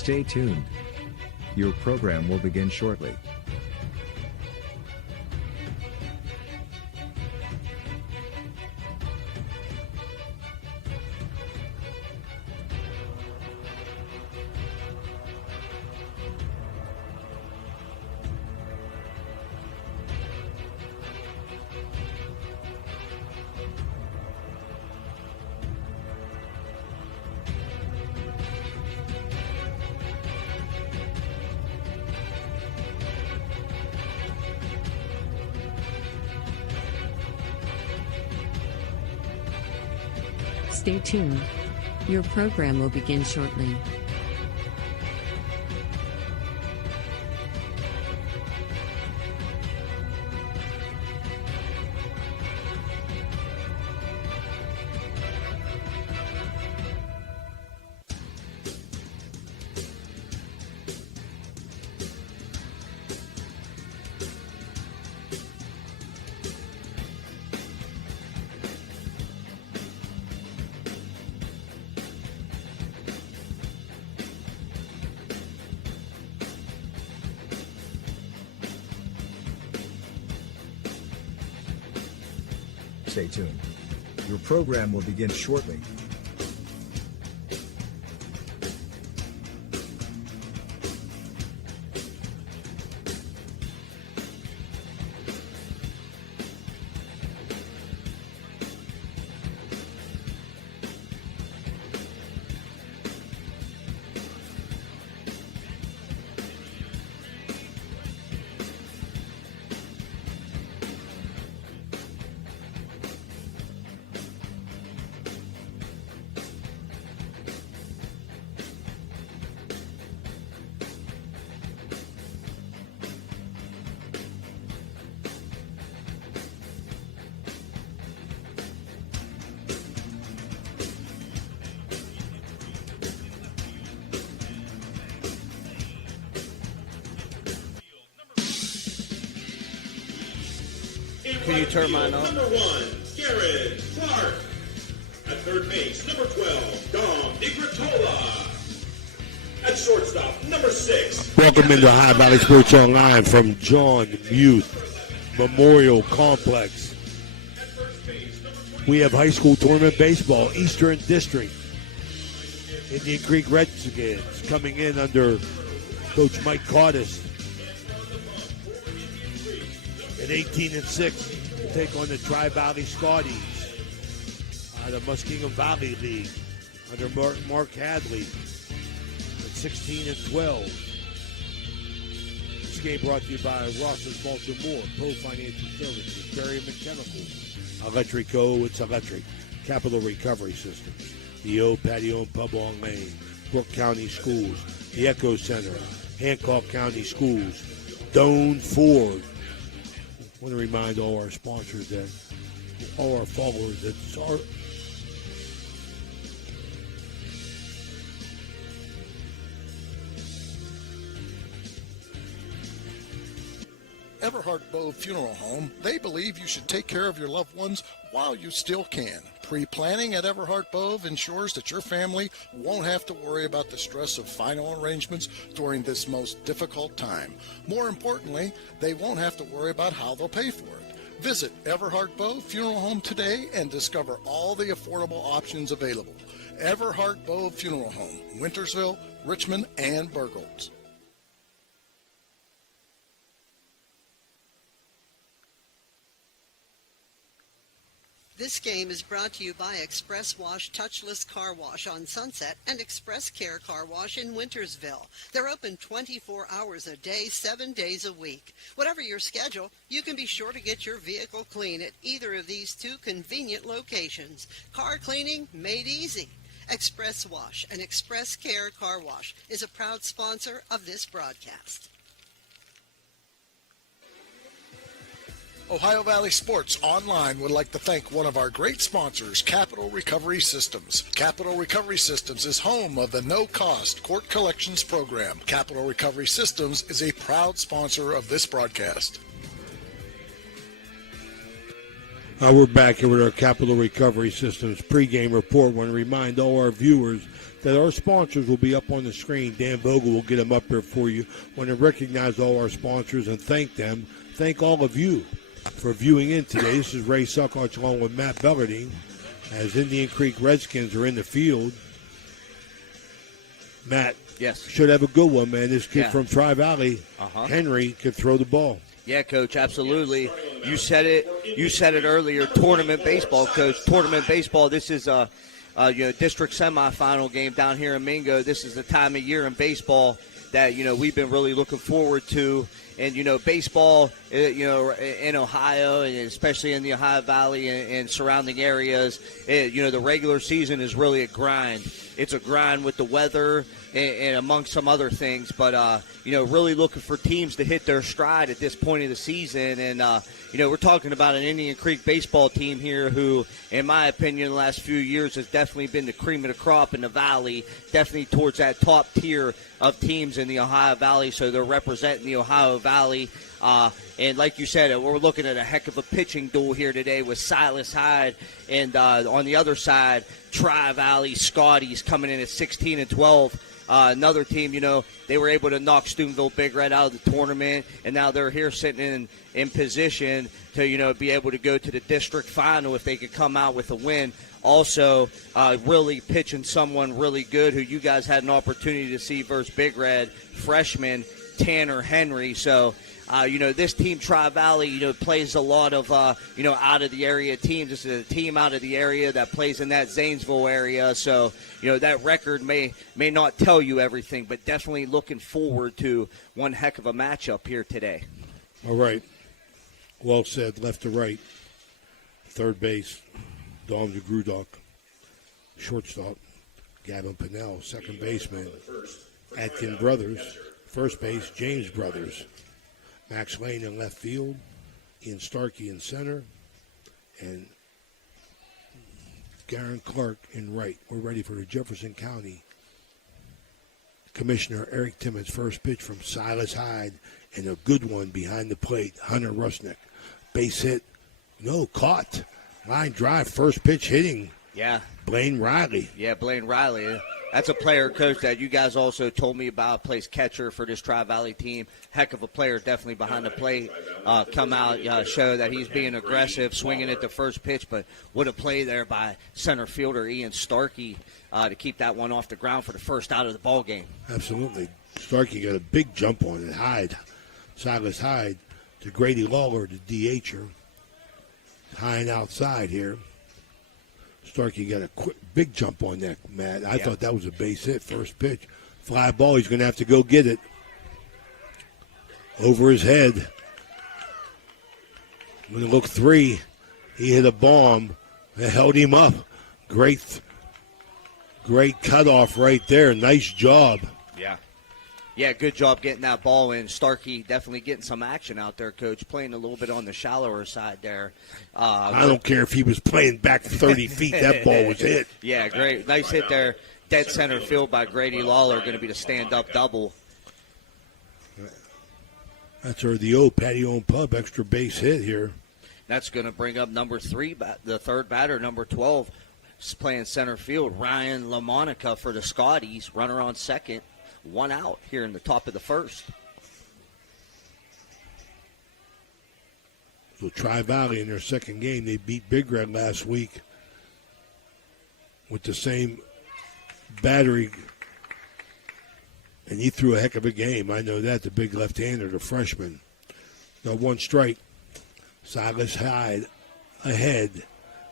Stay tuned. Your program will begin shortly. Stay tuned. Your program will begin shortly. Stay tuned. Your program will begin shortly. Can you turn mine on? Number 1, Garrett Clark. At third base, number 12, Dom Nigratola. At shortstop, number 6. Welcome into High Valley Sports Online from John Muth Memorial Complex. We have high school tournament baseball, Eastern District. Indian Creek Redskins coming in under Coach Mike Cardis. At 18-6, to take on the Tri-Valley Scotties. The Muskingum Valley League under Mark Hadley. At 16-12. This game brought to you by Ross's Baltimore, Pro Financial Services, Berry Mechanical, Electrico, it's electric, Capital Recovery Systems, the old patio and pub on Lane, Brook County Schools, the Echo Center, Hancock County Schools, Doane Ford. I want to remind all our sponsors that, all our followers, that Everhart Bove Funeral Home, they believe you should take care of your loved ones while you still can. Pre-planning at Everhart Bove ensures that your family won't have to worry about the stress of final arrangements during this most difficult time. More importantly, they won't have to worry about how they'll pay for it. Visit Everhart Bove Funeral Home today and discover all the affordable options available. Everhart Bove Funeral Home, Wintersville, Richmond, and Burgolds. This game is brought to you by Express Wash Touchless Car Wash on Sunset and Express Care Car Wash in Wintersville. They're open 24 hours a day, 7 days a week. Whatever your schedule, you can be sure to get your vehicle clean at either of these two convenient locations. Car cleaning made easy. Express Wash and Express Care Car Wash is a proud sponsor of this broadcast. Ohio Valley Sports Online would like to thank one of our great sponsors, Capital Recovery Systems. Capital Recovery Systems is home of the no-cost court collections program. Capital Recovery Systems is a proud sponsor of this broadcast. We're back here with our Capital Recovery Systems pregame report. I want to remind all our viewers that our sponsors will be up on the screen. Dan Vogel will get them up here for you. Want to recognize all our sponsors and thank them. Thank all of you for viewing in today. This is Ray Suckots along with Matt Bellardine as Indian Creek Redskins are in the field. Matt, Yes. should have a good one, man. This kid Yeah. from Tri-Valley, Henry, can throw the ball. Yeah, Coach, absolutely. You said it. You said it earlier. Tournament baseball, Coach. Tournament baseball. This is district semifinal game down here in Mingo. This is the time of year in baseball that we've been really looking forward to. And baseball, in Ohio and especially in the Ohio Valley and surrounding areas, the regular season is really a grind. It's a grind with the weather and among some other things. But really looking for teams to hit their stride at this point of the season. And we're talking about an Indian Creek baseball team here who, in my opinion, the last few years has definitely been the cream of the crop in the Valley. Definitely towards that top tier of teams in the Ohio Valley. So they're representing the Ohio Valley. And like you said, we're looking at a heck of a pitching duel here today with Silas Hyde. And on the other side, Tri-Valley Scotties coming in at 16-12. Another team, they were able to knock Steubenville Big Red out of the tournament, and now they're here sitting in position to, be able to go to the district final if they could come out with a win. Also, really pitching someone really good who you guys had an opportunity to see versus Big Red, freshman Tanner Henry. So, this team, Tri-Valley, plays a lot of, out of the area teams. This is a team out of the area that plays in that Zanesville area. So, that record may not tell you everything, but definitely looking forward to one heck of a matchup here today. All right. Well said, left to right. Third base, Dom DeGrudock. Shortstop, Gavin Pinnell. Second baseman, Atkin Brothers. First base, James Brothers. Max Lane in left field, Ian Starkey in center, and Garen Clark in right. We're ready for the Jefferson County Commissioner Eric Timmons' first pitch from Silas Hyde, and a good one behind the plate, Hunter Rusnick. Base hit, no, caught. Line drive, first pitch hitting. Yeah. Blaine Riley. Yeah, Blaine Riley. That's a player, Coach, that you guys also told me about, plays catcher for this Tri-Valley team. Heck of a player, definitely behind the plate. Come out, show that he's being aggressive, swinging at the first pitch. But what a play there by center fielder Ian Starkey to keep that one off the ground for the first out of the ball game. Absolutely. Starkey got a big jump on it. Hyde, Silas Hyde to Grady Lawler, the DH'er. High and outside here. Starkey got a quick, big jump on that, Matt. I thought that was a base hit, first pitch. Fly ball, he's going to have to go get it. Over his head. When it looked three, he hit a bomb. It held him up. Great cutoff right there. Nice job. Yeah, good job getting that ball in. Starkey definitely getting some action out there, Coach, playing a little bit on the shallower side there. I don't care if he was playing back 30 feet. That ball was hit. Yeah, great. Nice hit there. Dead center field by Grady Lawler, going to be the stand-up double. That's the old Patio and Pub extra base hit here. That's going to bring up number 3, the third batter, number 12, playing center field. Ryan LaMonica for the Scotties, runner on second. 1 out here in the top of the first. So Tri-Valley in their second game, they beat Big Red last week with the same battery. And he threw a heck of a game. I know that, the big left-hander, the freshman. Now 1 strike. Silas Hyde ahead,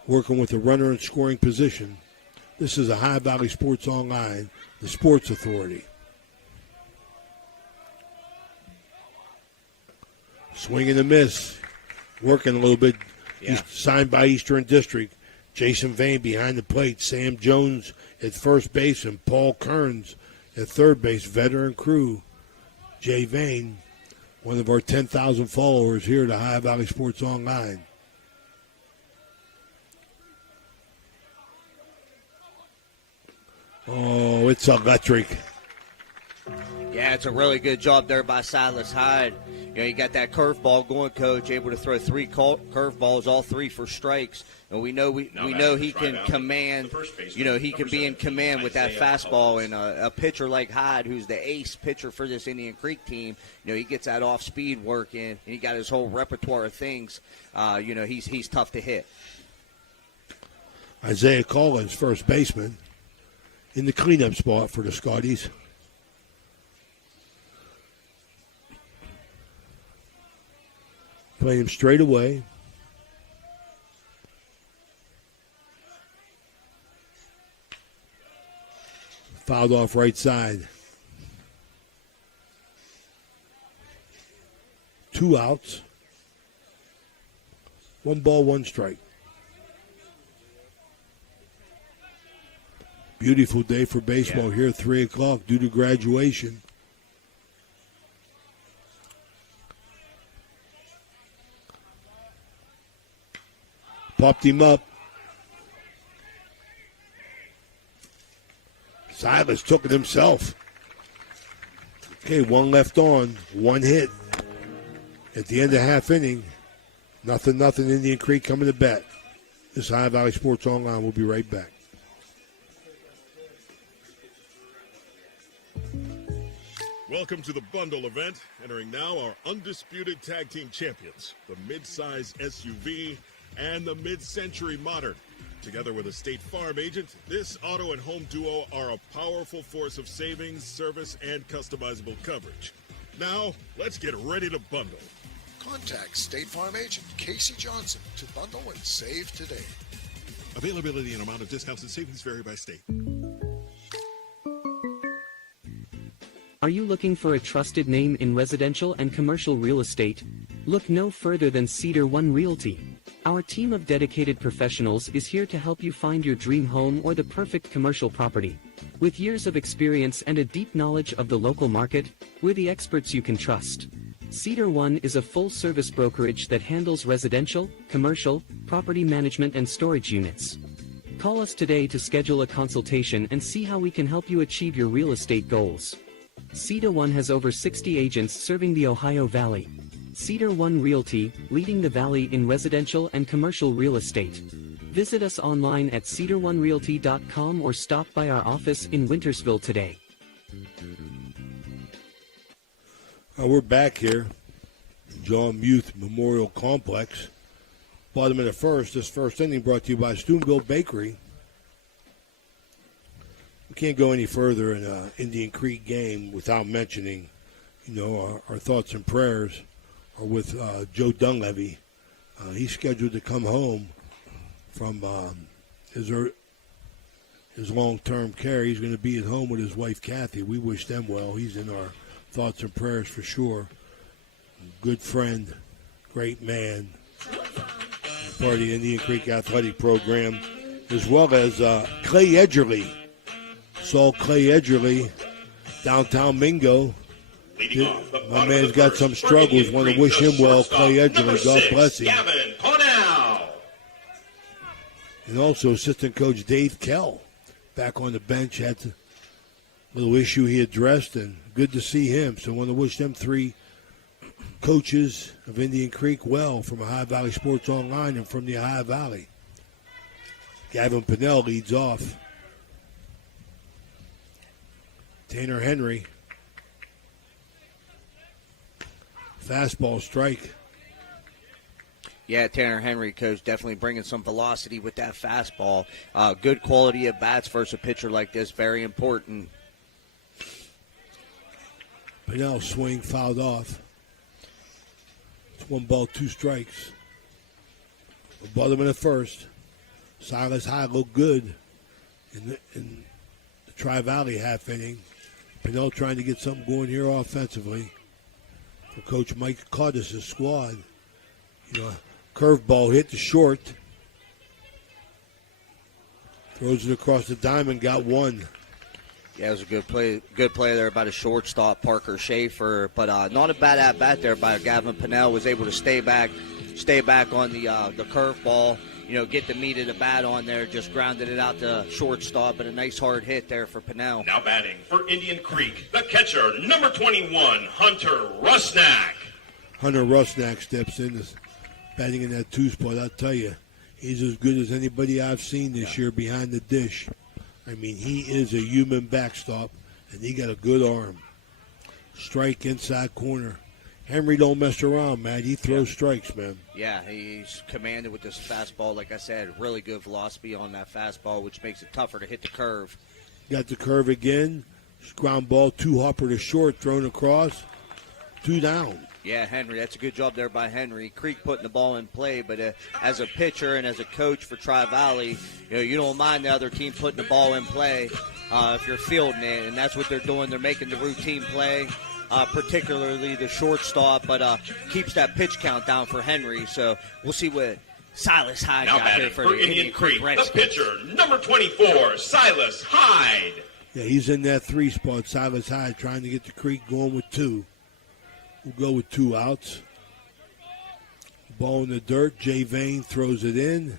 working with the runner in scoring position. This is Ohio Valley Sports Online, the Sports Authority. Swing and a miss. Working a little bit. Yeah. He's signed by Eastern District. Jason Vane behind the plate. Sam Jones at first base and Paul Kearns at third base. Veteran crew. Jay Vane, one of our 10,000 followers here at Ohio Valley Sports Online. Oh, it's electric. Yeah, it's a really good job there by Silas Hyde. you got that curveball going, Coach, able to throw 3 curveballs, all 3 for strikes. And we know he can command, he can be in command with that fastball. And a pitcher like Hyde, who's the ace pitcher for this Indian Creek team, he gets that off-speed work in, and he got his whole repertoire of things. He's tough to hit. Isaiah Collins, first baseman, in the cleanup spot for the Scotties. Playing him straight away. Fouled off right side. 2 outs. 1 ball, 1 strike. Beautiful day for baseball here at 3 o'clock due to graduation. Popped him up. Silas took it himself. Okay, 1 left on, 1 hit. At the end of half inning, nothing, Indian Creek coming to bat. This is Ohio Valley Sports Online. We'll be right back. Welcome to the bundle event. Entering now our undisputed tag team champions, the mid-size SUV and the mid-century modern. Together with a State Farm agent, this auto and home duo are a powerful force of savings, service, and customizable coverage. Now, let's get ready to bundle. Contact State Farm agent Casey Johnson to bundle and save today. Availability and amount of discounts and savings vary by state. Are you looking for a trusted name in residential and commercial real estate? Look no further than Cedar One Realty. Our team of dedicated professionals is here to help you find your dream home or the perfect commercial property. With years of experience and a deep knowledge of the local market, we're the experts you can trust. Cedar One is a full-service brokerage that handles residential, commercial, property management and storage units. Call us today to schedule a consultation and see how we can help you achieve your real estate goals. Cedar One has over 60 agents serving the Ohio Valley. Cedar One Realty, leading the valley in residential and commercial real estate. Visit us online at cedaronerealty.com or stop by our office in Wintersville today. We're back here, John Muth Memorial Complex. Bottom of the first. This first inning brought to you by Steubenville Bakery. We can't go any further in an Indian Creek game without mentioning, our thoughts and prayers are with Joe Dunleavy. He's scheduled to come home from his long-term care. He's going to be at home with his wife, Kathy. We wish them well. He's in our thoughts and prayers for sure. Good friend, great man, part of the Indian Creek Athletic Program, as well as Clay Edgerly. Saw Clay Edgerly, downtown Mingo. My man's got some struggles. Want to wish him well, Clay Edgerly. God bless him. And also assistant coach Dave Kell back on the bench. Had a little issue he addressed, and good to see him. So I want to wish them 3 coaches of Indian Creek well from Ohio Valley Sports Online and from the Ohio Valley. Gavin Pinnell leads off. Tanner Henry. Fastball strike. Yeah, Tanner Henry, Coach, definitely bringing some velocity with that fastball. Good quality at bats versus a pitcher like this, very important. Pinnell swing fouled off. It's 1 ball, 2 strikes. Bottom of the first. Silas High looked good in the Tri-Valley half inning. Pinnell trying to get something going here offensively for Coach Mike Cottis' squad. Curveball hit the short. Throws it across the diamond, got 1. Yeah, it was a good play there by the shortstop, Parker Schaefer. But not a bad at-bat there by Gavin Pinnell. Was able to stay back on the curveball. Get the meat of the bat on there. Just grounded it out to shortstop, and a nice hard hit there for Pinnell. Now batting for Indian Creek, the catcher, number 21, Hunter Rusnak. Hunter Rusnak steps in, is batting in that 2 spot. I'll tell you, he's as good as anybody I've seen this year behind the dish. I mean, he is a human backstop, and he got a good arm. Strike inside corner. Henry don't mess around, Matt. He throws strikes, man. Yeah, he's commanded with this fastball. Like I said, really good velocity on that fastball, which makes it tougher to hit the curve. Got the curve again. Ground ball, 2 hopper to short, thrown across. 2 down. Yeah, Henry, that's a good job there by Henry. Creek putting the ball in play, but as a pitcher and as a coach for Tri-Valley, you don't mind the other team putting the ball in play if you're fielding it, and that's what they're doing. They're making the routine play, particularly the shortstop, but keeps that pitch count down for Henry. So we'll see what Silas Hyde Now got here batting for for the Indian Creek, the Redskins. pitcher, number 24, Silas Hyde. Yeah, he's in that 3 spot. Silas Hyde trying to get the Creek going with 2. We'll go with 2 outs. Ball in the dirt. Jay Vane throws it in.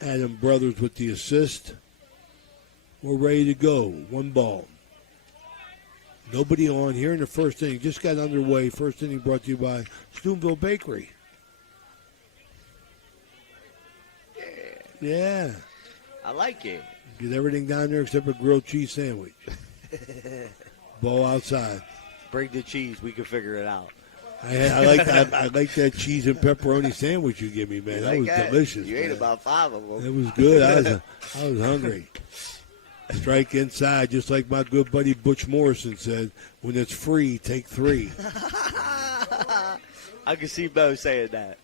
Adam Brothers with the assist. We're ready to go. 1 ball. Nobody on here in the first inning. Just got underway. First inning brought to you by Steubenville Bakery. Yeah. I like it. Get everything down there except a grilled cheese sandwich. Ball outside. Bring the cheese. We can figure it out. I like that cheese and pepperoni sandwich you give me, man. That was delicious. You ate about 5 of them. It was good. I was hungry. Strike inside, just like my good buddy Butch Morrison said. When it's free, take 3. I can see Bo saying that.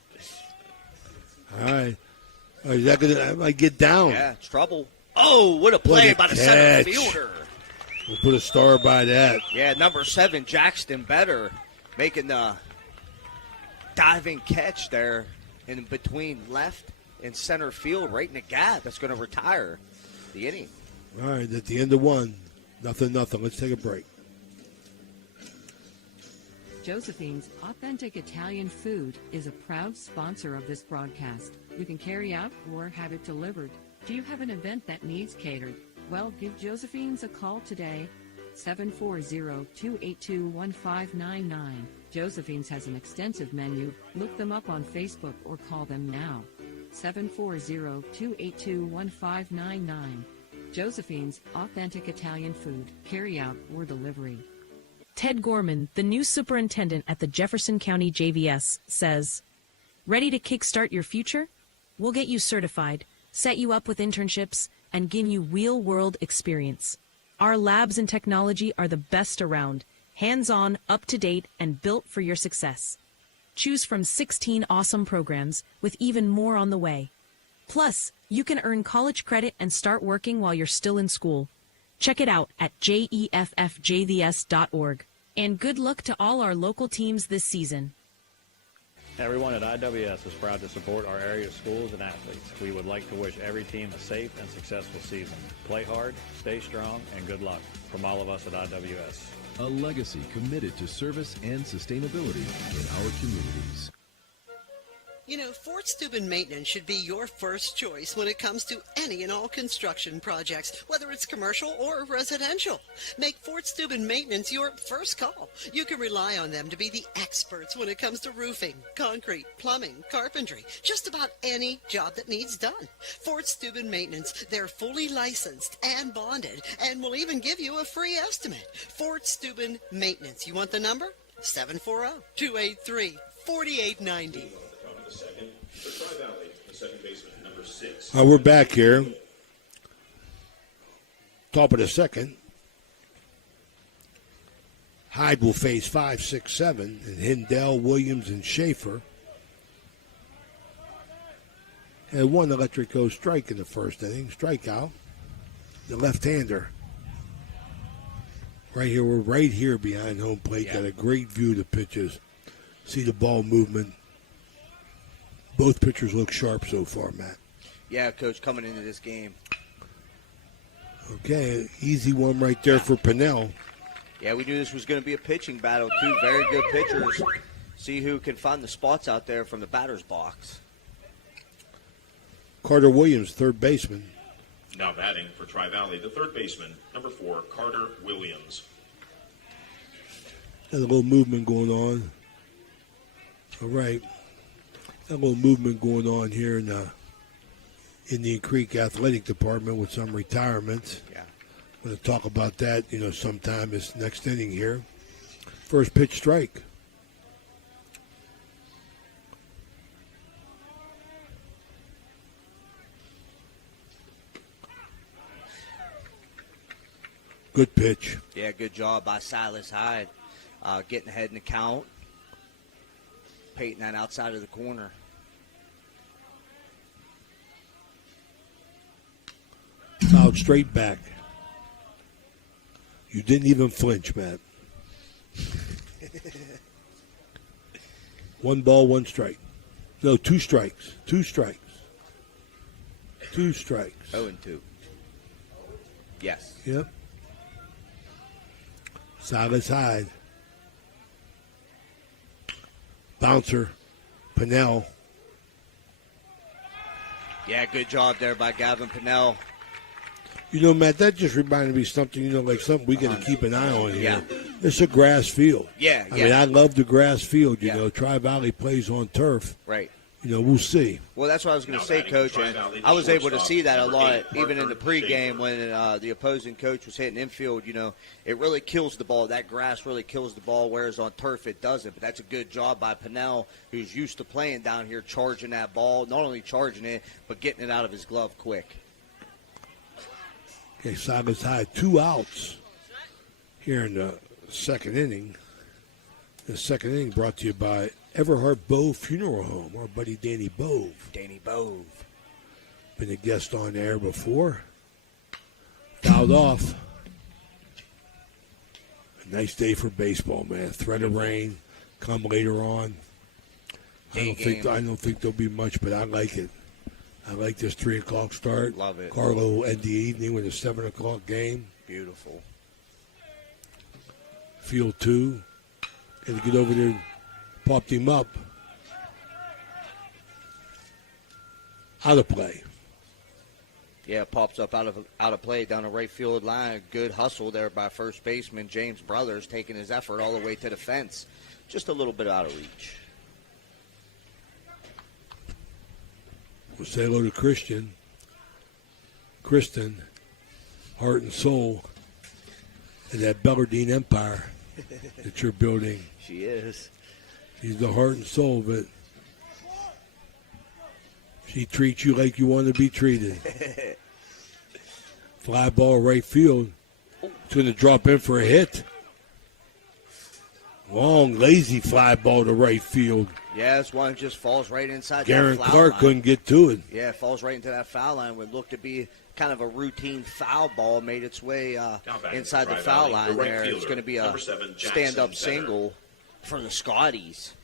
All right. Is that gonna? I might get down. Yeah, it's trouble. Oh, what a play by the center fielder. We'll put a star by that. Yeah, number 7, Jackson Better, making the diving catch there in between left and center field, right in the gap. That's going to retire the inning. All right, at the end of 1, nothing. Let's take a break. Josephine's Authentic Italian Food is a proud sponsor of this broadcast. You can carry out or have it delivered. Do you have an event that needs catered? Well, give Josephine's a call today, 740-282-1599. Josephine's has an extensive menu. Look them up on Facebook or call them now, 740-282-1599. Josephine's Authentic Italian Food, carry out or delivery. Ted Gorman, the new superintendent at the Jefferson County JVS, says, "Ready to kickstart your future? We'll get you certified, set you up with internships, and give you real-world experience. Our labs and technology are the best around, hands-on, up-to-date, and built for your success. Choose from 16 awesome programs, with even more on the way. Plus, you can earn college credit and start working while you're still in school. Check it out at jeffjvs.org. And good luck to all our local teams this season." Everyone at IWS is proud to support our area schools and athletes. We would like to wish every team a safe and successful season. Play hard, stay strong, and good luck from all of us at IWS. A legacy committed to service and sustainability in our communities. You know, Fort Steuben Maintenance should be your first choice when it comes to any and all construction projects, whether it's commercial or residential. Make Fort Steuben Maintenance your first call. You can rely on them to be the experts when it comes to roofing, concrete, plumbing, carpentry, just about any job that needs done. Fort Steuben Maintenance, they're fully licensed and bonded and will even give you a free estimate. Fort Steuben Maintenance. You want the number? 740-283-4890. Second for Tri-Valley, the second baseman, number 6. We're back here. Top of the second. Hyde will face 5, 6, 7, and Hindell, Williams, and Schaefer. And 1 Electrico strike in the first inning. Strikeout. The left-hander. Right here, we're right here behind home plate. Got a great view of the pitches. See the ball movement. Both pitchers look sharp so far, Matt. Yeah, Coach, coming into this game. Okay, easy one right there for Pinnell. Yeah, we knew this was going to be a pitching battle. 2 very good pitchers. See who can find the spots out there from the batter's box. Carter Williams, third baseman. Now batting for Tri-Valley, the third baseman, number 4, Carter Williams. Got a little movement going on. All right. Got a little movement going on here in the Indian Creek Athletic Department with some retirements. Yeah. I'm going to talk about that, sometime this next inning here. First pitch strike. Good pitch. Yeah, good job by Silas Hyde. Getting ahead in the count. Painting that outside of the corner. Fouled straight back. You didn't even flinch, Matt. 1 ball, 1 strike. No, 2 strikes. 2 strikes. 2 strikes. 0-2. Yes. Yep. Silas Hyde. Bouncer. Pinnell. Yeah, good job there by Gavin Pinnell. Matt, that just reminded me of something, like something we got to keep an eye on here. Yeah. It's a grass field. Yeah, I mean, I love the grass field. Yeah. Tri-Valley plays on turf. Right. We'll see. Well, that's what I was going to say, Coach. And I was able to see that a lot, even in the pregame when the opposing coach was hitting infield. It really kills the ball. That grass really kills the ball, whereas on turf it doesn't. But that's a good job by Pinnell, who's used to playing down here, charging that ball. Not only charging it, but getting it out of his glove quick. Okay, Silas Hyde, 2 outs here in the second inning. The second inning brought to you by Everhart Bove Funeral Home, our buddy Danny Bove. Danny Bove. Been a guest on air before. Fouled off. A nice day for baseball, man. Threat of rain come later on. I don't think there'll be much, but I like it. I like this 3 o'clock start. Love it. Carlo will end the evening with a 7 o'clock game. Beautiful. Field 2. Got to get over there and popped him up. Out of play. Yeah, pops up out of play down the right field line. Good hustle there by first baseman James Brothers, taking his effort all the way to the fence. Just a little bit out of reach. We'll say hello to Kristen, heart and soul, and that Bellardine empire that you're building. She is. She's the heart and soul of it. She treats you like you want to be treated. Fly ball right field. It's going to drop in for a hit. Long, lazy fly ball to right field. Yeah, this one just falls right inside Garen that foul Clark line. couldn't get to it. Yeah, it falls right into that foul line. Would look to be kind of a routine foul ball, made its way inside the foul line there. It's going to be a stand-up single for the Scotties.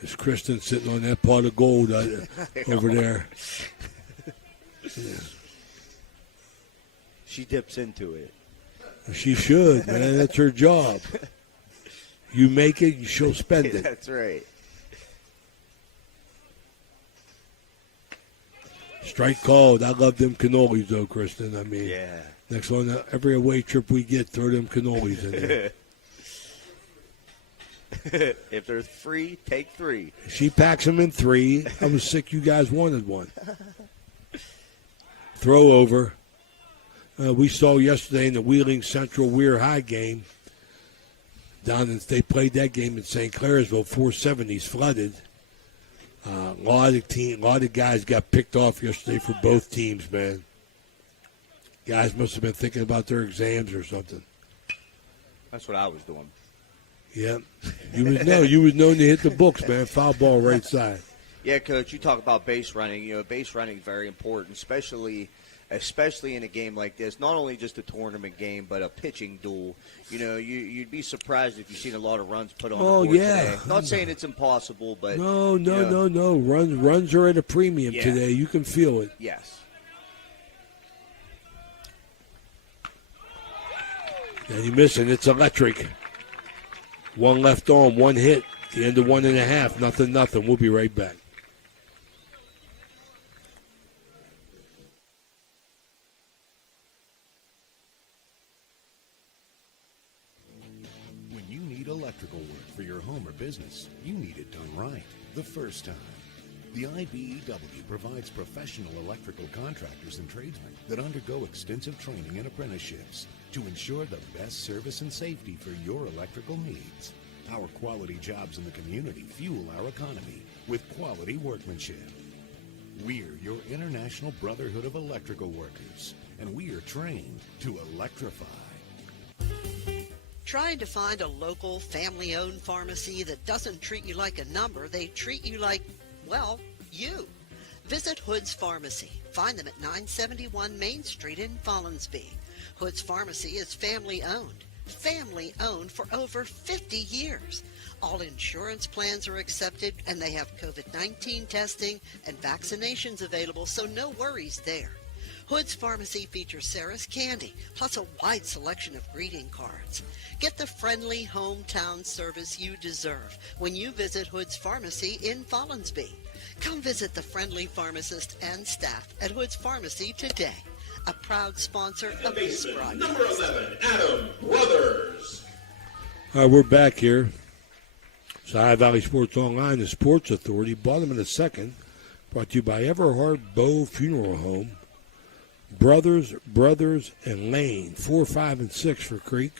There's Kristen sitting on that pot of gold over there. Yeah. She dips into it. She should, man. That's her job. You make it, she'll spend it. That's right. Strike called. I love them cannolis, though, Kristen. I mean, yeah. Next one, every away trip we get, throw them cannolis in there. If they're free, take 3. She packs them in 3. I was sick you guys wanted one. Throw over. We saw yesterday in the Wheeling Central Weir High game. They played that game in St. Clairsville. 470s flooded. A lot of guys got picked off yesterday for both teams, man. Guys must have been thinking about their exams or something. That's what I was doing. Yeah. You was known to hit the books, man. Foul ball right side. Yeah, Coach, you talk about base running. Base running is very important, especially in a game like this. Not only just a tournament game, but a pitching duel. You'd be surprised if you've seen a lot of runs put on the board today. Not saying it's impossible, but no. Runs are at a premium today. You can feel it. Yes. And you missing. It's electric. 1 left on, 1 hit. The end of 1.5. Nothing. We'll be right back. electrical work for your home or business, you need it done right the first time. The IBEW provides professional electrical contractors and tradesmen that undergo extensive training and apprenticeships to ensure the best service and safety for your electrical needs. Our quality jobs in the community fuel our economy with quality workmanship. We're your International Brotherhood of Electrical Workers, and we are trained to electrify. Trying to find a local, family-owned pharmacy that doesn't treat you like a number, they treat you like, well, you. Visit Hood's Pharmacy. Find them at 971 Main Street in Follinsby. Hood's Pharmacy is family-owned. Family-owned for over 50 years. All insurance plans are accepted, and they have COVID-19 testing and vaccinations available, so no worries there. Hood's Pharmacy features Sarah's Candy, plus a wide selection of greeting cards. Get the friendly hometown service you deserve when you visit Hood's Pharmacy in Follinsby. Come visit the friendly pharmacist and staff at Hood's Pharmacy today. A proud sponsor of this broadcast. Number 11, Adam Brothers. All right, we're back here. It's Ohio Valley Sports Online, the Sports Authority. Bottom of the second, brought to you by Everhard Bow Funeral Home. Brothers, and Lane, 4, 5, and 6 for Creek.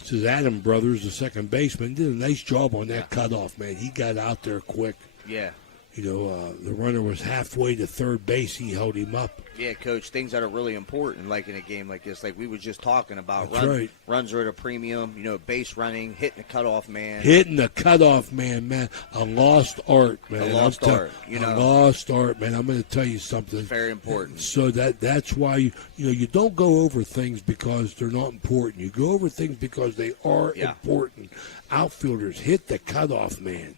This is Adam Brothers, the second baseman. Did a nice job on that cutoff, man. He got out there quick. Yeah. You know, the runner was halfway to third base. He held him up. Yeah, Coach, things that are really important, like in a game like this, like we were just talking about. That's right. Runs are at a premium, you know, base running, hitting the cutoff man. Hitting the cutoff man. A lost art, man. A lost art, you know. A lost art, man. I'm going to tell you something. It's very important. So that's why, you don't go over things because they're not important. You go over things because they are important. Outfielders hit the cutoff man.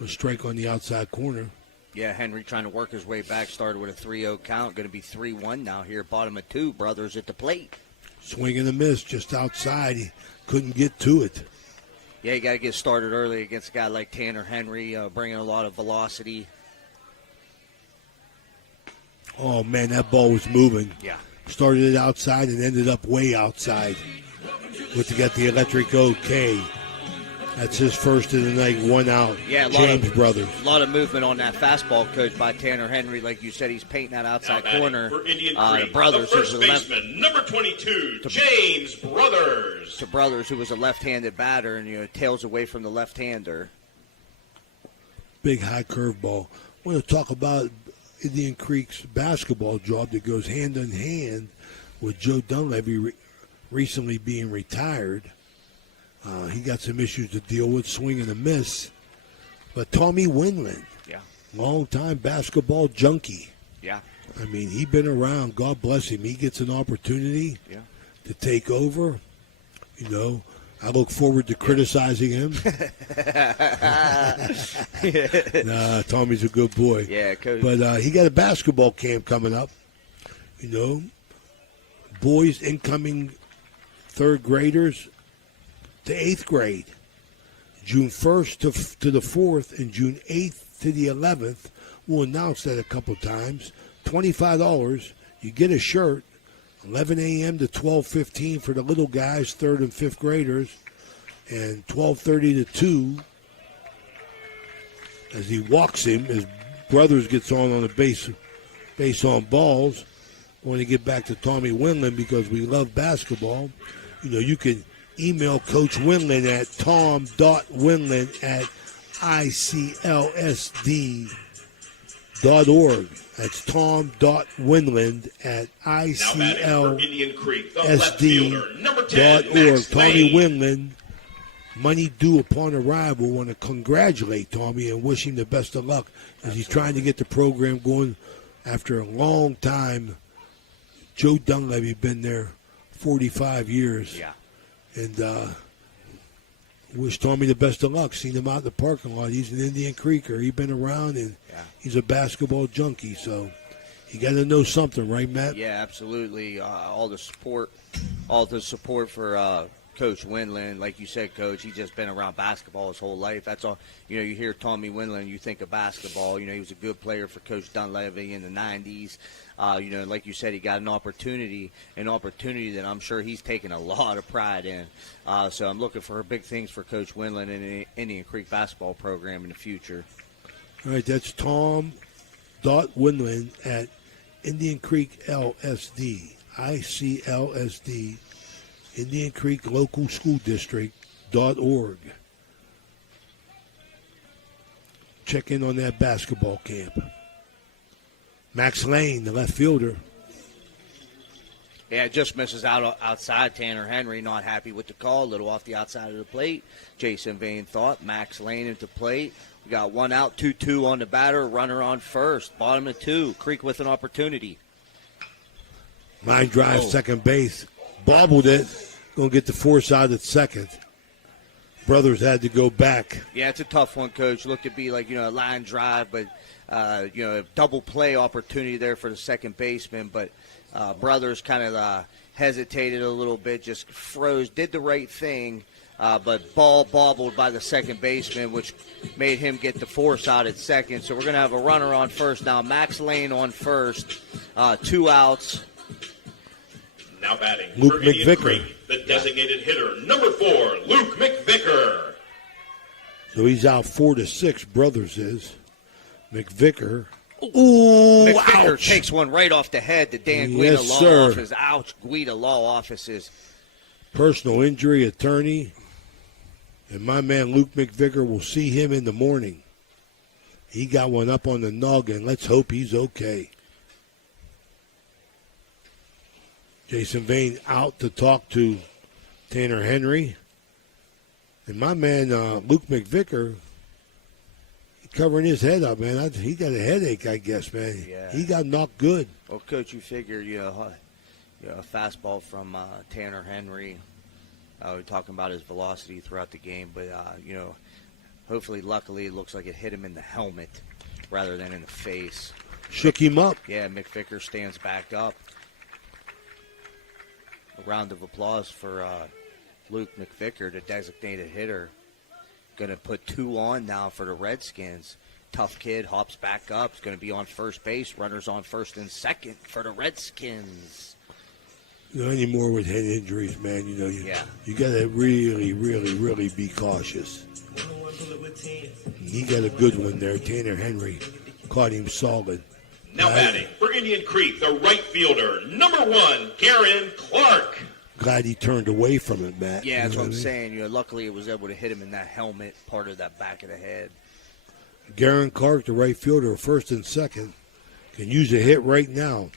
A strike on the outside corner. Yeah, Henry trying to work his way back. Started with a 3-0 count. Going to be 3-1 now here. Bottom of 2. Brothers at the plate. Swing and a miss just outside. He couldn't get to it. Yeah, you got to get started early against a guy like Tanner Henry, bringing a lot of velocity. Oh, man, that ball was moving. Yeah. Started it outside and ended up way outside. But to get the electric okay. That's his first of the night, 1 out. Yeah, James Brothers. A lot of movement on that fastball, Coach, by Tanner Henry. Like you said, he's painting that outside corner. For Indian The Creek, Brothers, the first who's a baseman, number 22, James Brothers. To Brothers, who was a left-handed batter, and tails away from the left-hander. Big high curveball. I want to talk about Indian Creek's basketball job that goes hand in hand with Joe Dunleavy recently being retired. He got some issues to deal with, swing and a miss. But Tommy Winland, long-time basketball junkie. Yeah. I mean, he's been around. God bless him. He gets an opportunity to take over. I look forward to criticizing him. Nah, Tommy's a good boy. Yeah, Coach. But he got a basketball camp coming up. Boys incoming third graders to 8th grade, June 1st to the 4th and June 8th to the 11th. We'll announce that a couple times. $25. You get a shirt. 11 a.m. to 12:15 for the little guys, 3rd and 5th graders, and 12:30 to 2 as he walks him. His Brothers gets on the base on balls. I want to get back to Tommy Winland because we love basketball. You can email Coach Winland at tom.winland@iclsd.org. That's tom.winland@iclsd.org. Tommy Winland, money due upon arrival. Want to congratulate Tommy and wish him the best of luck as he's trying to get the program going after a long time. Joe Dunleavy been there 45 years. Yeah. And wish Tommy the best of luck. Seen him out in the parking lot. He's an Indian Creeker. He's been around, and he's a basketball junkie. So you got to know something, right, Matt? Yeah, absolutely. All the support for Coach Windland. Like you said, Coach, he's just been around basketball his whole life. That's all. You hear Tommy Windland, you think of basketball. He was a good player for Coach Dunleavy in the 90s. Like you said, he got an opportunity that I'm sure he's taken a lot of pride in. So I'm looking for big things for Coach Windland and the Indian Creek basketball program in the future. All right, that's Tom Windland at Indian Creek LSD, ICLSD, Indian Creek Local School District.org. Check in on that basketball camp. Max Lane, the left fielder. Yeah, just misses out outside. Tanner Henry not happy with the call. A little off the outside of the plate. Jason Vane thought. Max Lane into plate. We got one out, 2-2 on the batter. Runner on first. Bottom of 2. Creek with an opportunity. Line drive, second base. Bobbled it. Going to get the force out at second. Brothers had to go back. Yeah, it's a tough one, Coach. Looked to be like, a line drive, but, a double play opportunity there for the second baseman. But Brothers kind of hesitated a little bit, just froze, did the right thing, but ball bobbled by the second baseman, which made him get the force out at second. So we're going to have a runner on first now. Max Lane on first, 2 outs. Now batting, Luke for Indian McVicker. Creek, the designated hitter, number 4, Luke McVicker. So he's out 4-6, Brothers is. McVicker. McVicker Ouch. takes one right off the head to Dan Guida Yes, Law sir. Office. Ouch, Guida Law Offices. Personal injury attorney. And my man Luke McVicker, will see him in the morning. He got one up on the noggin. Let's hope he's okay. Jason Vane out to talk to Tanner Henry. And my man Luke McVicker, covering his head up, man. He got a headache, I guess, man. Yeah. He got knocked good. Well, Coach, you figure, a fastball from Tanner Henry. We're talking about his velocity throughout the game, but, hopefully, luckily, it looks like it hit him in the helmet rather than in the face. Shook him up. Yeah, McVicker stands back up. A round of applause for Luke McVicker, the designated hitter. Going to put 2 on now for the Redskins. Tough kid, hops back up. He's going to be on first base. Runners on first and second for the Redskins. Anymore with head injuries, man, you got to really, really, really be cautious. He got a good one there. Tanner Henry caught him solid. Now batting, for Indian Creek, the right fielder, number 1, Garen Clark. Glad he turned away from it, Matt. Yeah, that's You know what I'm I mean? saying. Luckily, it was able to hit him in that helmet, part of that back of the head. Garen Clark, the right fielder, first and second, can use a hit right now.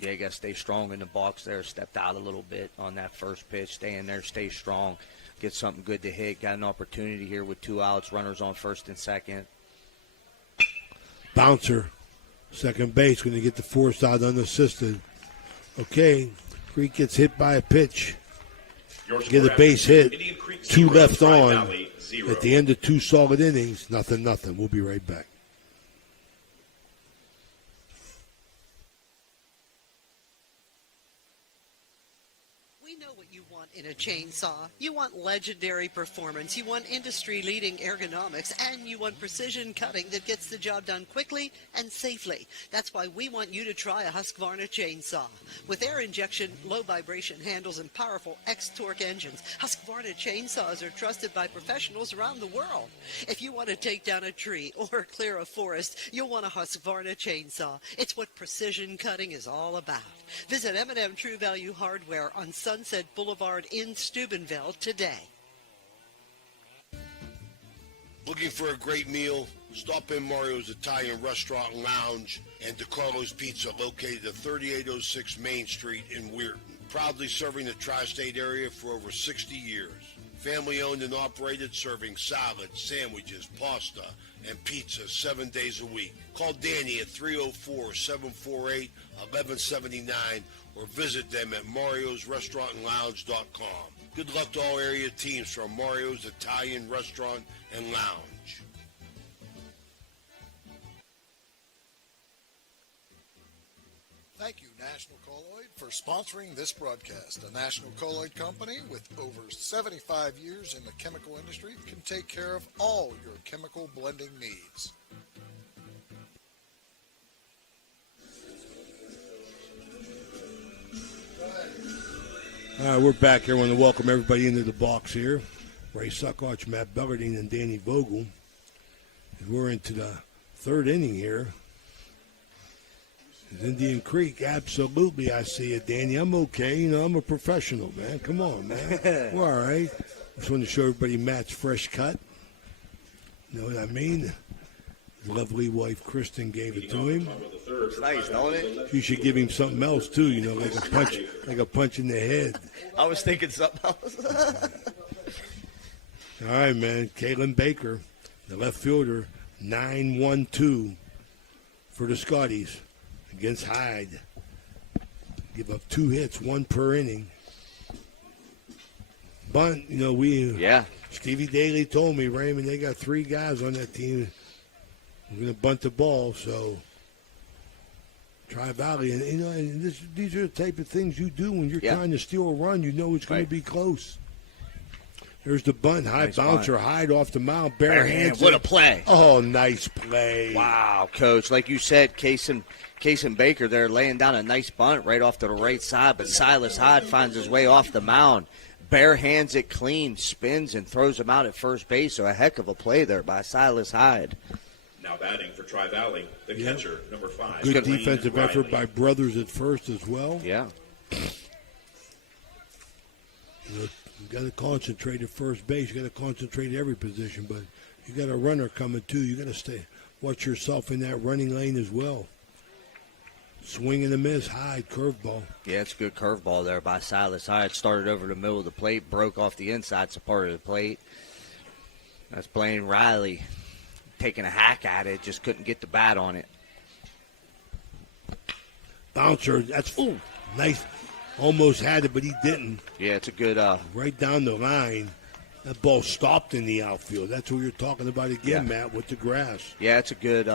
Yeah, you got to stay strong in the box there. Stepped out a little bit on that first pitch. Stay in there, stay strong. Get something good to hit. Got an opportunity here with 2 outs. Runners on first and second. Bouncer, second base, going to get the force out unassisted. Okay, Creek gets hit by a pitch. Get a base hit. 2 left on. At the end of 2 solid innings, nothing. We'll be right back. We know what you want in a chainsaw. You want legendary performance, you want industry-leading ergonomics, and you want precision cutting that gets the job done quickly and safely. That's why we want you to try a Husqvarna chainsaw. With air injection, low vibration handles, and powerful X-Torque engines, Husqvarna chainsaws are trusted by professionals around the world. If you want to take down a tree or clear a forest, you'll want a Husqvarna chainsaw. It's what precision cutting is all about. Visit M&M True Value Hardware on Sunset Boulevard in Steubenville today. Looking for a great meal? Stop in Mario's Italian Restaurant and Lounge and DeCarlo's Pizza, located at 3806 Main Street in Weirton. Proudly serving the tri-state area for over 60 years. Family owned and operated, serving salads, sandwiches, pasta, and pizza 7 days a week. Call Danny at 304-748-1179 or visit them at mariosrestaurantandlounge.com. Good luck to all area teams from Mario's Italian Restaurant and Lounge. Thank you, National Colloid, for sponsoring this broadcast. The National Colloid Company, with over 75 years in the chemical industry, can take care of all your chemical blending needs. All right, we're back here. I want to welcome everybody into the box here. Ray Suckarch, Matt Bellardine, and Danny Vogel. And we're into the third inning here. Indian Creek, absolutely, I see it, Danny. I'm okay. You know, I'm a professional, man. Come on, man. We're all right. Just want to show everybody Matt's fresh cut. You know what I mean? His lovely wife, Kristen, gave it to him. It's nice, don't it? You should give him something else, too, you know, like a punch in the head. I was thinking something else. All right, man. Kalen Baker, the left fielder, 9-1-2 for the Scotties against Hyde. Give up 2 hits, 1 per inning. Bunt, you know, Stevie Daly told me, Raymond, they got 3 guys on that team. We're going to bunt the ball, so Tri-Valley. And, you know, and these are the type of things you do when you're trying to steal a run. You know it's going to be close. There's the bunt. High bouncer, Hyde off the mound. Bare hands. What a play. Oh, nice play. Wow, Coach. Like you said, Case and Baker there laying down a nice bunt right off to the right side, but Silas Hyde finds his way off the mound. Bare hands it clean, spins, and throws him out at first base. So a heck of a play there by Silas Hyde. Now batting for Tri-Valley, the catcher, number 5. Good defensive effort by Brothers at first as well. Yeah. You know, you got to concentrate at first base. You got to concentrate at every position, but you got a runner coming too. You got to watch yourself in that running lane as well. Swing and a miss, Hyde, curveball. Yeah, it's a good curveball there by Silas Hyde. Started over the middle of the plate, broke off the inside part of the plate. That's Blaine Riley taking a hack at it, just couldn't get the bat on it. Bouncer, that's nice. Almost had it, but he didn't. Yeah, it's a good. Right down the line. That ball stopped in the outfield. That's what you're talking about again, Matt, with the grass. Yeah, it's a good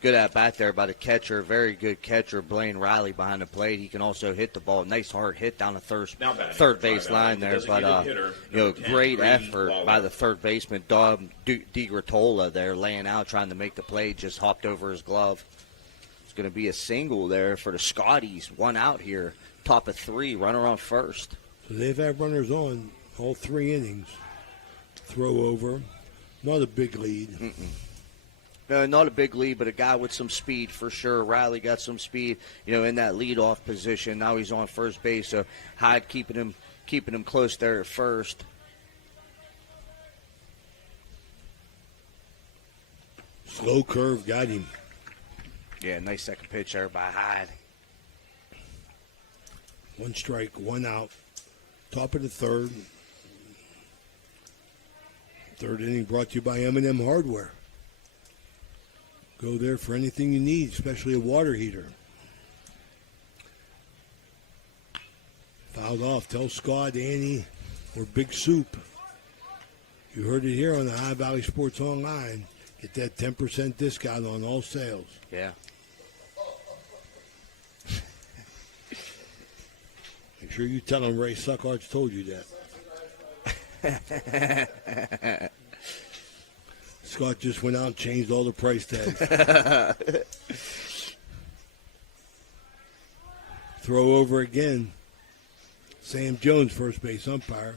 good at bat there by the catcher. Very good catcher, Blaine Riley, behind the plate. He can also hit the ball. Nice hard hit down the third base line there. But great effort by the third baseman, Dom DiGratola there, laying out, trying to make the play. Just hopped over his glove. It's going to be a single there for the Scotties. 1 out here. Top of 3, runner on first. So they've had runners on all 3 innings. Throw over. Not a big lead. No, not a big lead, but a guy with some speed for sure. Riley got some speed, in that leadoff position. Now he's on first base, so Hyde keeping him close there at first. Slow curve got him. Yeah, nice second pitch there by Hyde. 1 strike, 1 out. Top of the third. Third inning brought to you by M&M Hardware. Go there for anything you need, especially a water heater. Fouled off. Tell Scott, Annie, or Big Soup. You heard it here on the High Valley Sports Online. Get that 10% discount on all sales. Yeah. Make sure you tell them Ray Suckarch told you that. Scott just went out and changed all the price tags. Throw over again. Sam Jones, first base umpire.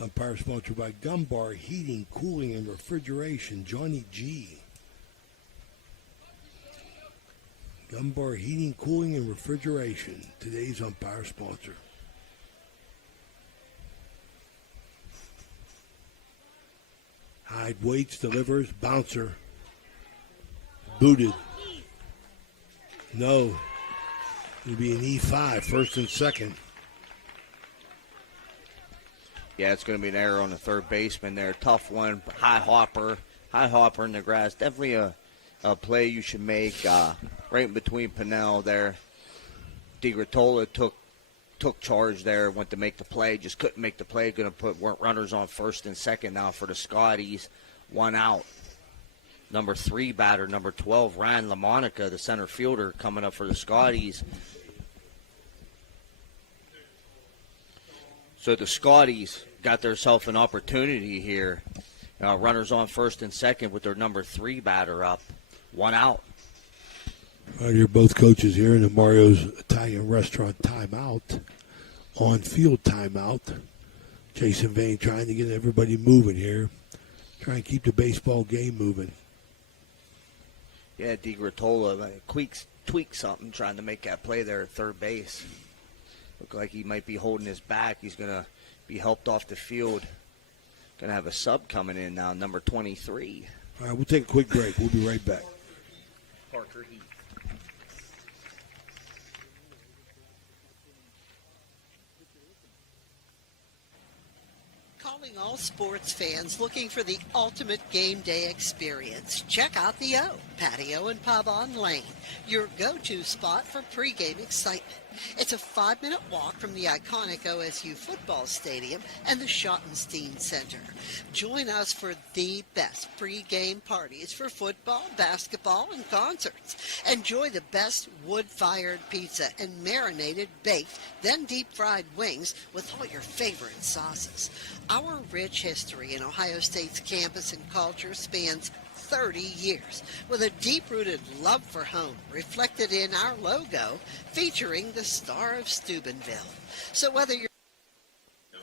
Umpire sponsored by Gumbar Heating, Cooling, and Refrigeration. Johnny G. Gumbar Heating, Cooling, and Refrigeration. Today's umpire sponsor. Hyde waits, delivers, bouncer. Booted. No. It'll be an E5, first and second. Yeah, it's going to be an error on the third baseman there. Tough one. High hopper in the grass. Definitely a play you should make right in between Pinnell there. DiGratola took charge there, went to make the play, just couldn't make the play. Going to put runners on first and second now for the Scotties. 1 out. number 3 batter, number 12, Ryan LaMonica, the center fielder, coming up for the Scotties. So the Scotties got themselves an opportunity here. Runners on first and second with their number 3 batter up. 1 out. Right here, both coaches here in the Mario's Italian Restaurant timeout. On-field timeout. Jason Vane trying to get everybody moving here. Trying to keep the baseball game moving. Yeah, DiGratola tweaked something trying to make that play there at third base. Look like he might be holding his back. He's going to be helped off the field. Going to have a sub coming in now, number 23. All right, we'll take a quick break. We'll be right back. Parker Heath. Calling all sports fans looking for the ultimate game day experience. Check out the O, Patio and Pub on Lane, your go-to spot for pregame excitement. It's a 5-minute walk from the iconic OSU football stadium and the Schottenstein Center. Join us for the best pregame parties for football, basketball, and concerts. Enjoy the best wood-fired pizza and marinated baked, then deep-fried wings with all your favorite sauces. Our rich history in Ohio State's campus and culture spans 30 years, with a deep-rooted love for home reflected in our logo featuring the Star of Steubenville. So whether you're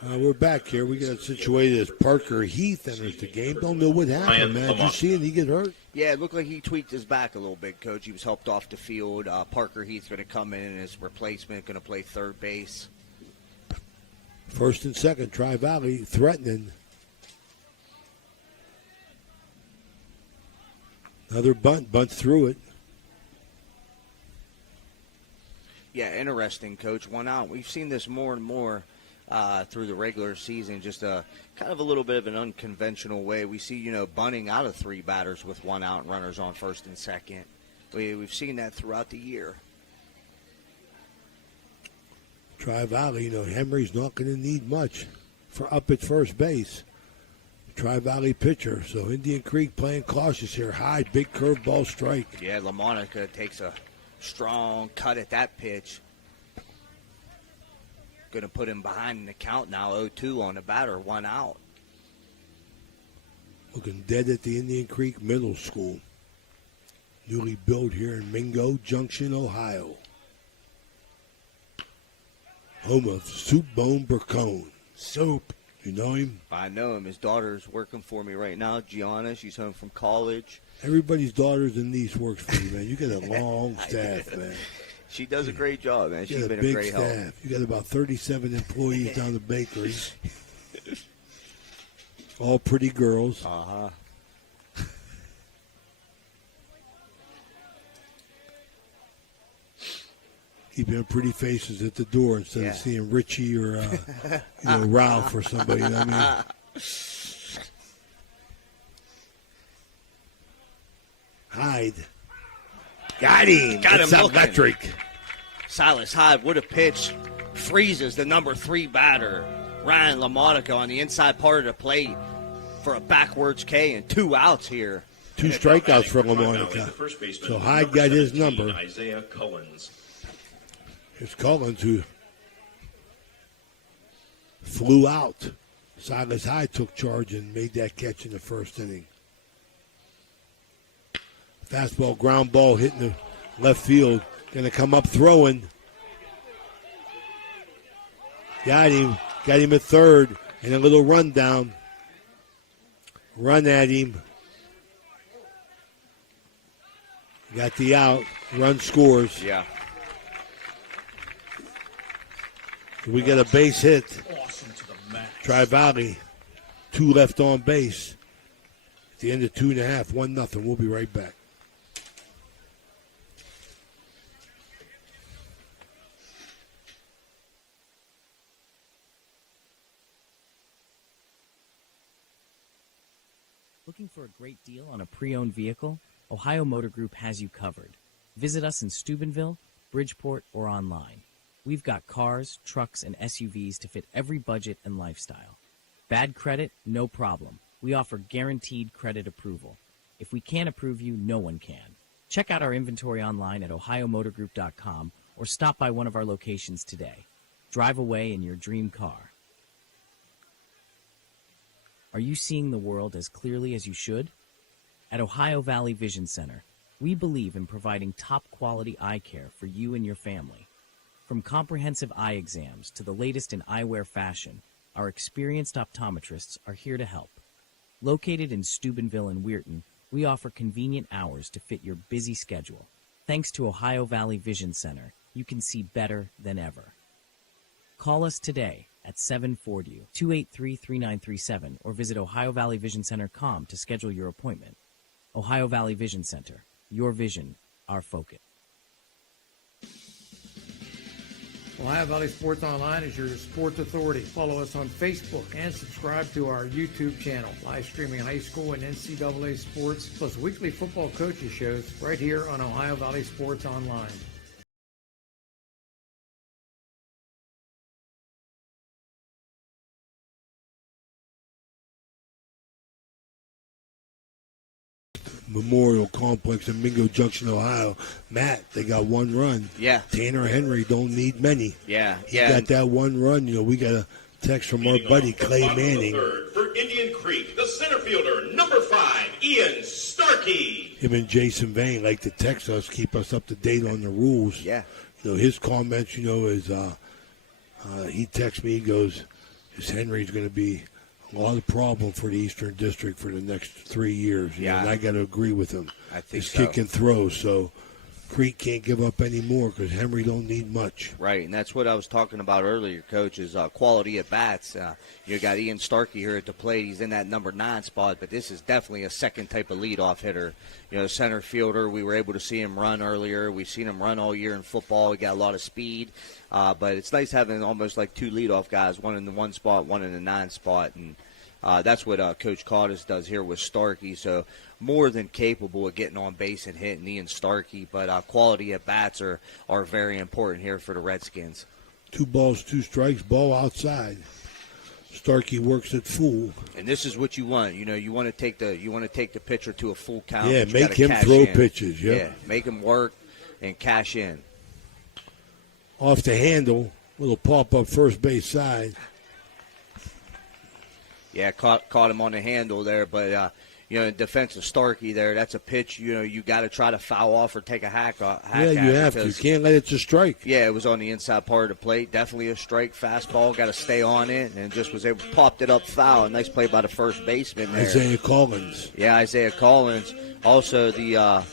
We're back here. We got it situated as Parker Heath enters the game. Don't know what happened, man. Did you see him? He get hurt? Yeah, it looked like he tweaked his back a little bit, Coach. He was helped off the field. Parker Heath's going to come in as replacement, going to play third base. First and second, Tri-Valley threatening. Another bunt through it. Yeah, interesting, Coach. 1 out. We've seen this more and more through the regular season, just a kind of a little bit of an unconventional way. We see, bunting out of 3 batters with 1 out and runners on first and second. We've seen that throughout the year. Tri-Valley, Henry's not going to need much for up at first base. Tri-Valley pitcher. So Indian Creek playing cautious here. High, big curveball strike. Yeah, LaMonica takes a strong cut at that pitch. Going to put him behind in the count now. 0-2 on the batter, 1 out. Looking dead at the Indian Creek Middle School. Newly built here in Mingo Junction, Ohio. Home of Soup Bone Burcone. Soup. You know him? I know him. His daughter's working for me right now, Gianna. She's home from college. Everybody's daughters and niece works for you, man. You got a long staff, man. She does a great job, man. She's been a great help. You got about 37 employees down the bakery. All pretty girls. Uh-huh. Keeping their pretty faces at the door instead of seeing Richie or Ralph or somebody. You know what I mean? Hyde. Got him. Got him It's looking. electric. Silas Hyde, what a pitch. Freezes the number 3 batter, Ryan LaMonica, on the inside part of the plate for a backwards K and 2 outs here. 2 strikeouts for LaMonica. So Hyde got his number. Isaiah Cullens. Here's Collins, who flew out. Silas Hyde took charge and made that catch in the first inning. Fastball, ground ball hitting the left field. Going to come up throwing. Got him. Got him at third. And a little rundown. Run at him. Got the out. Run scores. Yeah. We got a base hit. Tri-Valley. 2 left on base. At the end of 2.5. 1-0. We'll be right back. Looking for a great deal on a pre-owned vehicle? Ohio Motor Group has you covered. Visit us in Steubenville, Bridgeport, or online. We've got cars, trucks, and SUVs to fit every budget and lifestyle. Bad credit? No problem. We offer guaranteed credit approval. If we can't approve you, no one can. Check out our inventory online at ohiomotorgroup.com or stop by one of our locations today. Drive away in your dream car. Are you seeing the world as clearly as you should? At Ohio Valley Vision Center, we believe in providing top-quality eye care for you and your family. From comprehensive eye exams to the latest in eyewear fashion, our experienced optometrists are here to help. Located in Steubenville and Weirton, we offer convenient hours to fit your busy schedule. Thanks to Ohio Valley Vision Center, you can see better than ever. Call us today at 740-283-3937 or visit OhioValleyVisionCenter.com to schedule your appointment. Ohio Valley Vision Center. Your vision, our focus. Ohio Valley Sports Online is your sports authority. Follow us on Facebook and subscribe to our YouTube channel. Live streaming high school and NCAA sports, plus weekly football coaches shows right here on Ohio Valley Sports Online. Memorial Complex in Mingo Junction, Ohio. Matt, they got one run. Yeah. Tanner Henry don't need many. Yeah. He got that one run. You know, we got a text from our buddy Clay Manning. For Indian Creek, the center fielder, number 5, Ian Starkey. Him and Jason Vane like to text us, keep us up to date on the rules. Yeah. You know, his comments, you know, is he texts me, he goes, "This Henry's going to be a lot of problem for the Eastern District for the next 3 years." You know, and I got to agree with him. I think His so. kick and throw, so Creek can't give up any more because Henry don't need much. Right, and that's what I was talking about earlier, Coach, is quality at bats. You got Ian Starkey here at the plate. He's in that number 9 spot, but this is definitely a second type of leadoff hitter. You know, center fielder, we were able to see him run earlier. We've seen him run all year in football. He got a lot of speed, but it's nice having almost like 2 leadoff guys, one in the 1 spot, one in the 9 spot, and that's what Coach Caudice does here with Starkey. So more than capable of getting on base and hitting Ian Starkey, but quality at bats are very important here for the Redskins. 2 balls, 2 strikes, ball outside. Starkey works at full. And this is what you want. You know, you want to take the pitcher to a full count. Yeah, but you make gotta him cash throw in. pitches. Yep. Yeah, make him work and cash in. Off the handle, little pop up first base side. Yeah, caught him on the handle there, but you know, in defense of Starkey there, that's a pitch. You know, you got to try to foul off or take a hack Yeah, at you have to. You can't let it to strike. Yeah, it was on the inside part of the plate. Definitely a strike, fastball. Got to stay on it, and just was able popped it up foul. Nice play by the first baseman there. Isaiah Collins. Yeah, Isaiah Collins. Also the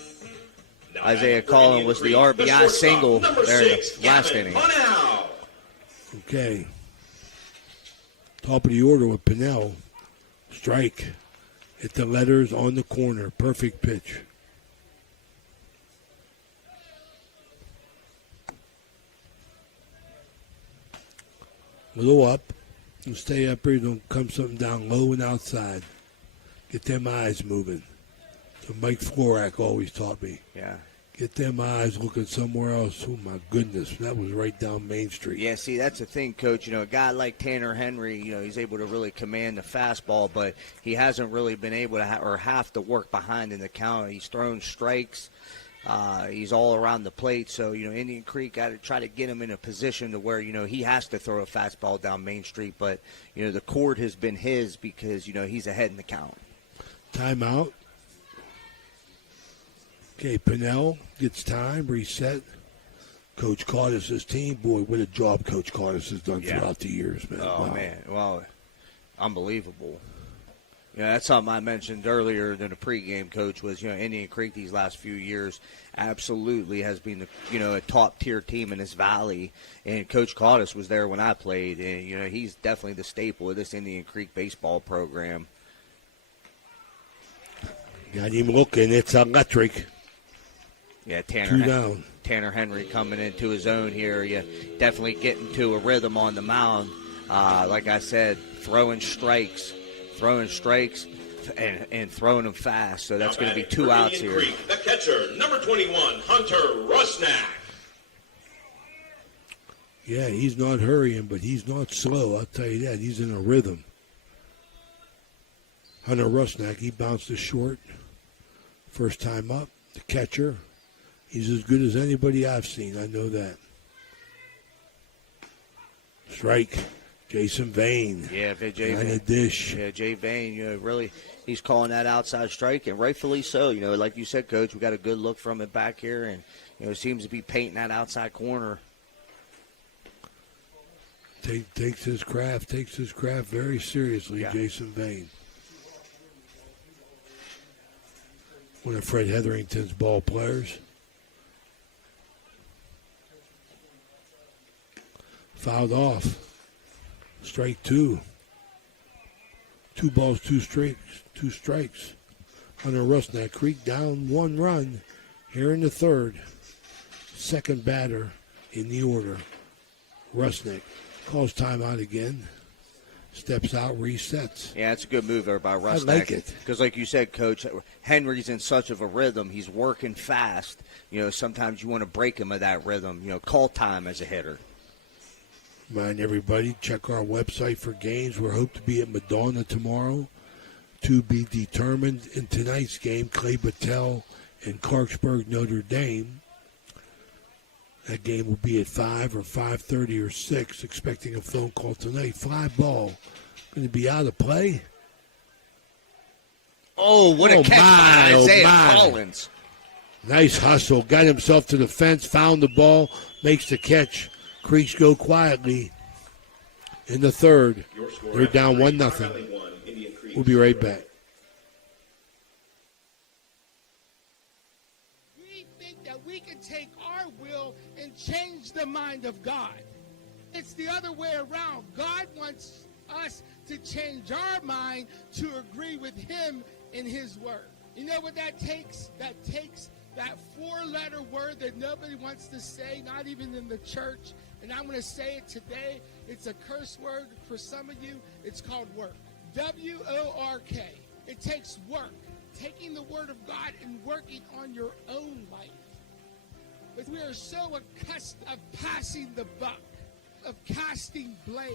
Isaiah Collins was the RBI single there in the last inning. Okay. Top of the order with Pinnell. Strike. Hit the letters on the corner. Perfect pitch. Little up. And stay up here. Don't come something down low and outside. Get them eyes moving. So Mike Florak always taught me. Yeah. Get them eyes looking somewhere else. Oh, my goodness. That was right down Main Street. Yeah, see, that's the thing, Coach. You know, a guy like Tanner Henry, you know, he's able to really command the fastball, but he hasn't really been able to or have to work behind in the count. He's thrown strikes. He's all around the plate. So, you know, Indian Creek got to try to get him in a position to where, you know, he has to throw a fastball down Main Street. But, you know, the court has been his because, you know, he's ahead in the count. Timeout. Okay, Pinnell gets time, reset. Coach Caudice's team, boy, what a job Coach Caudice has done throughout the years, man. Oh, Wow. man. Well, unbelievable. Yeah, that's something I mentioned earlier than the pregame, Coach, was, you know, Indian Creek these last few years absolutely has been, you know, a top-tier team in this valley. And Coach Caudice was there when I played. And, you know, he's definitely the staple of this Indian Creek baseball program. Got him looking. It's electric. Yeah, 2 down. Tanner Henry coming into his own here. You definitely get into a rhythm on the mound. Like I said, throwing strikes, and throwing them fast. So that's going to be 2 outs here. Creek, the catcher, number 21, Hunter Rusnak. Yeah, he's not hurrying, but he's not slow. I'll tell you that. He's in a rhythm. Hunter Rusnak, he bounced to short. First time up, the catcher. He's as good as anybody I've seen. I know that. Strike. Jason Vane. Yeah, Jay on Vane. a dish. Yeah, Jay Vane, really, he's calling that outside strike, and rightfully so. Like you said, Coach, we got a good look from it back here, and, seems to be painting that outside corner. Takes his craft very seriously, Yeah. Jason Vane. One of Fred Hetherington's ball players. Fouled off. Strike two. 2 balls, 2 strikes. Hunter Rusnak Creek down 1 run here in the third. Second batter in the order. Rusnak calls timeout again. Steps out, resets. Yeah, it's a good move there by Rusnak. I like it. Because like you said, Coach, Henry's in such of a rhythm. He's working fast. Sometimes you want to break him of that rhythm. Call time as a hitter. Remind everybody, check our website for games. We hope to be at Madonna tomorrow. To be determined in tonight's game, Clay Battelle and Clarksburg Notre Dame. That game will be at 5 or 5:30 or 6. Expecting a phone call tonight. Fly ball. Going to be out of play. Oh, what a catch by Isaiah Collins. Nice hustle. Got himself to the fence. Found the ball. Makes the catch. Creeks go quietly in the third. They're down 1-0. We'll be right back. We think that we can take our will and change the mind of God. It's the other way around. God wants us to change our mind to agree with Him in His Word. You know what that takes? That takes that 4-letter word that nobody wants to say, not even in the church. And I'm going to say it today. It's a curse word for some of you. It's called work. W-O-R-K. It takes work. Taking the word of God and working on your own life. But we are so accustomed of passing the buck, of casting blame.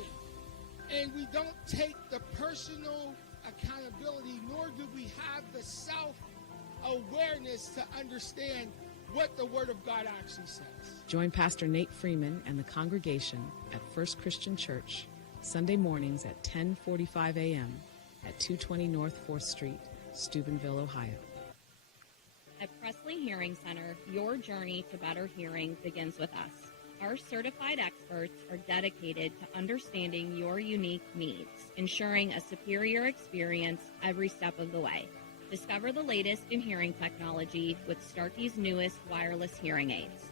And we don't take the personal accountability, nor do we have the self-awareness to understand what the Word of God actually says. Join Pastor Nate Freeman and the congregation at First Christian Church, Sunday mornings at 10:45 a.m. at 220 North 4th Street, Steubenville, Ohio. At Presley Hearing Center, your journey to better hearing begins with us. Our certified experts are dedicated to understanding your unique needs, ensuring a superior experience every step of the way. Discover the latest in hearing technology with Starkey's newest wireless hearing aids.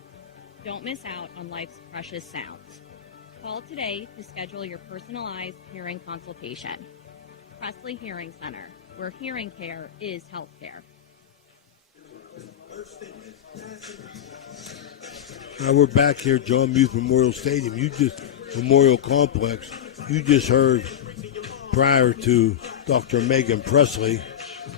Don't miss out on life's precious sounds. Call today to schedule your personalized hearing consultation. Presley Hearing Center, where hearing care is health care. We're back here at John Muse Memorial Stadium. Memorial Complex. You just heard prior to Dr. Megan Presley,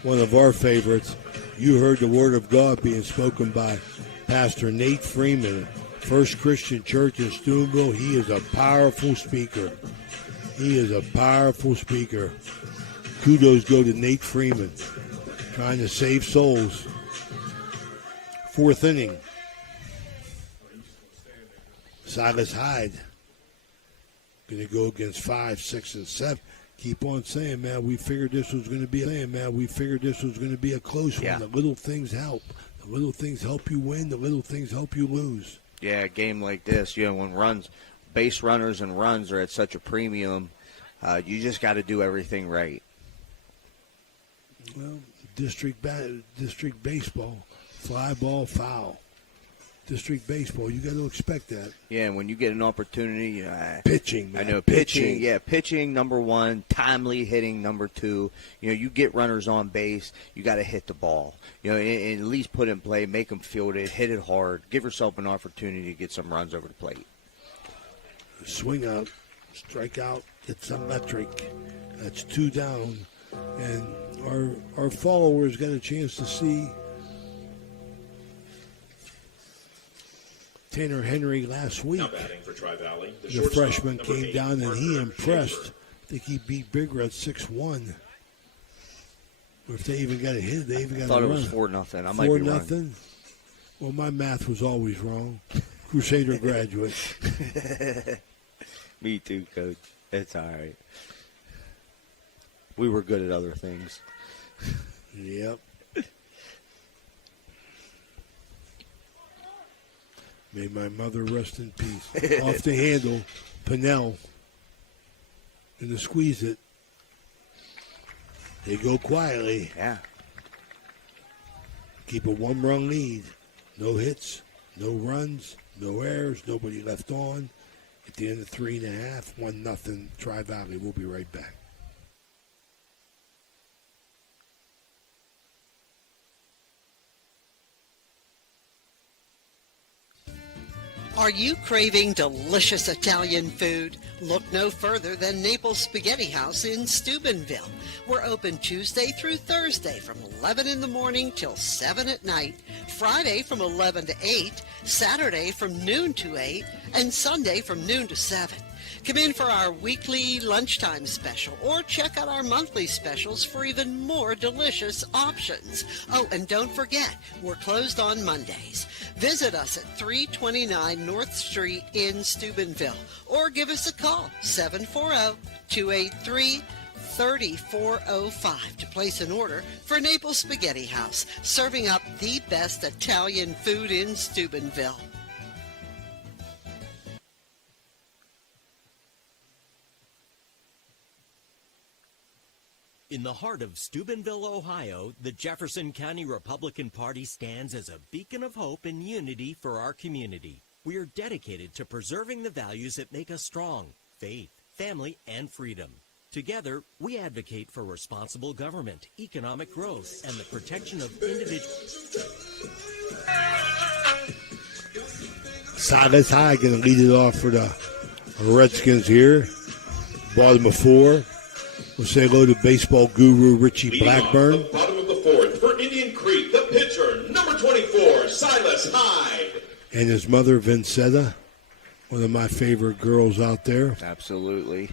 one of our favorites, you heard the Word of God being spoken by Pastor Nate Freeman, First Christian Church in Steubenville. He is a powerful speaker. Kudos go to Nate Freeman, trying to save souls. Fourth inning. Silas Hyde going to go against 5, 6, and 7. Keep on saying, man, we figured this was going to be a close one. The little things help. The little things help you win. The little things help you lose. Yeah, a game like this, when base runners and runs are at such a premium, you just got to do everything right. Well, district baseball, fly ball, foul. District baseball, you got to expect that. Yeah, and when you get an opportunity, pitching, man. I know pitching. Yeah, pitching number 1, timely hitting number 2. You get runners on base, you got to hit the ball. And at least put it in play, make them field it, hit it hard, give yourself an opportunity to get some runs over the plate. Swing out, strike out, get some metric. That's 2 down, and our followers got a chance to see Tanner Henry last week. Now batting for Tri-Valley, The freshman number came 8, down and he Parker impressed. Schaefer. I think he beat Bigger at 6-1. Or if they even got a hit, they even got I thought a it run. was 4-0. I might be wrong. 4-0. Well, my math was always wrong. Crusader graduate. Me too, Coach. It's all right. We were good at other things. Yep. May my mother rest in peace. Off the handle, Pinnell. And to squeeze it. They go quietly. Yeah. Keep a one-run lead. No hits, no runs, no errors, nobody left on. At the end of 3.5, 1-0, Tri-Valley. We'll be right back. Are you craving delicious Italian food? Look no further than Naples Spaghetti House in Steubenville. We're open Tuesday through Thursday from 11 in the morning till 7 at night, Friday from 11 to 8, Saturday from noon to 8, and Sunday from noon to 7. Come in for our weekly lunchtime special or check out our monthly specials for even more delicious options. Oh, and don't forget, we're closed on Mondays. Visit us at 329 North Street in Steubenville or give us a call, 740-283-3405 to place an order for Naples Spaghetti House, serving up the best Italian food in Steubenville. In the heart of Steubenville, Ohio, the Jefferson County Republican Party stands as a beacon of hope and unity for our community. We are dedicated to preserving the values that make us strong: faith, family, and freedom. Together, we advocate for responsible government, economic growth, and the protection of individuals. Silas High going to lead it off for the Redskins here. Bottom of 4. We'll say hello to baseball guru Richie Leading Blackburn. off the bottom of the 4th for Indian Creek, the pitcher, number 24, Silas Hyde. And his mother, Vincetta, one of my favorite girls out there. Absolutely.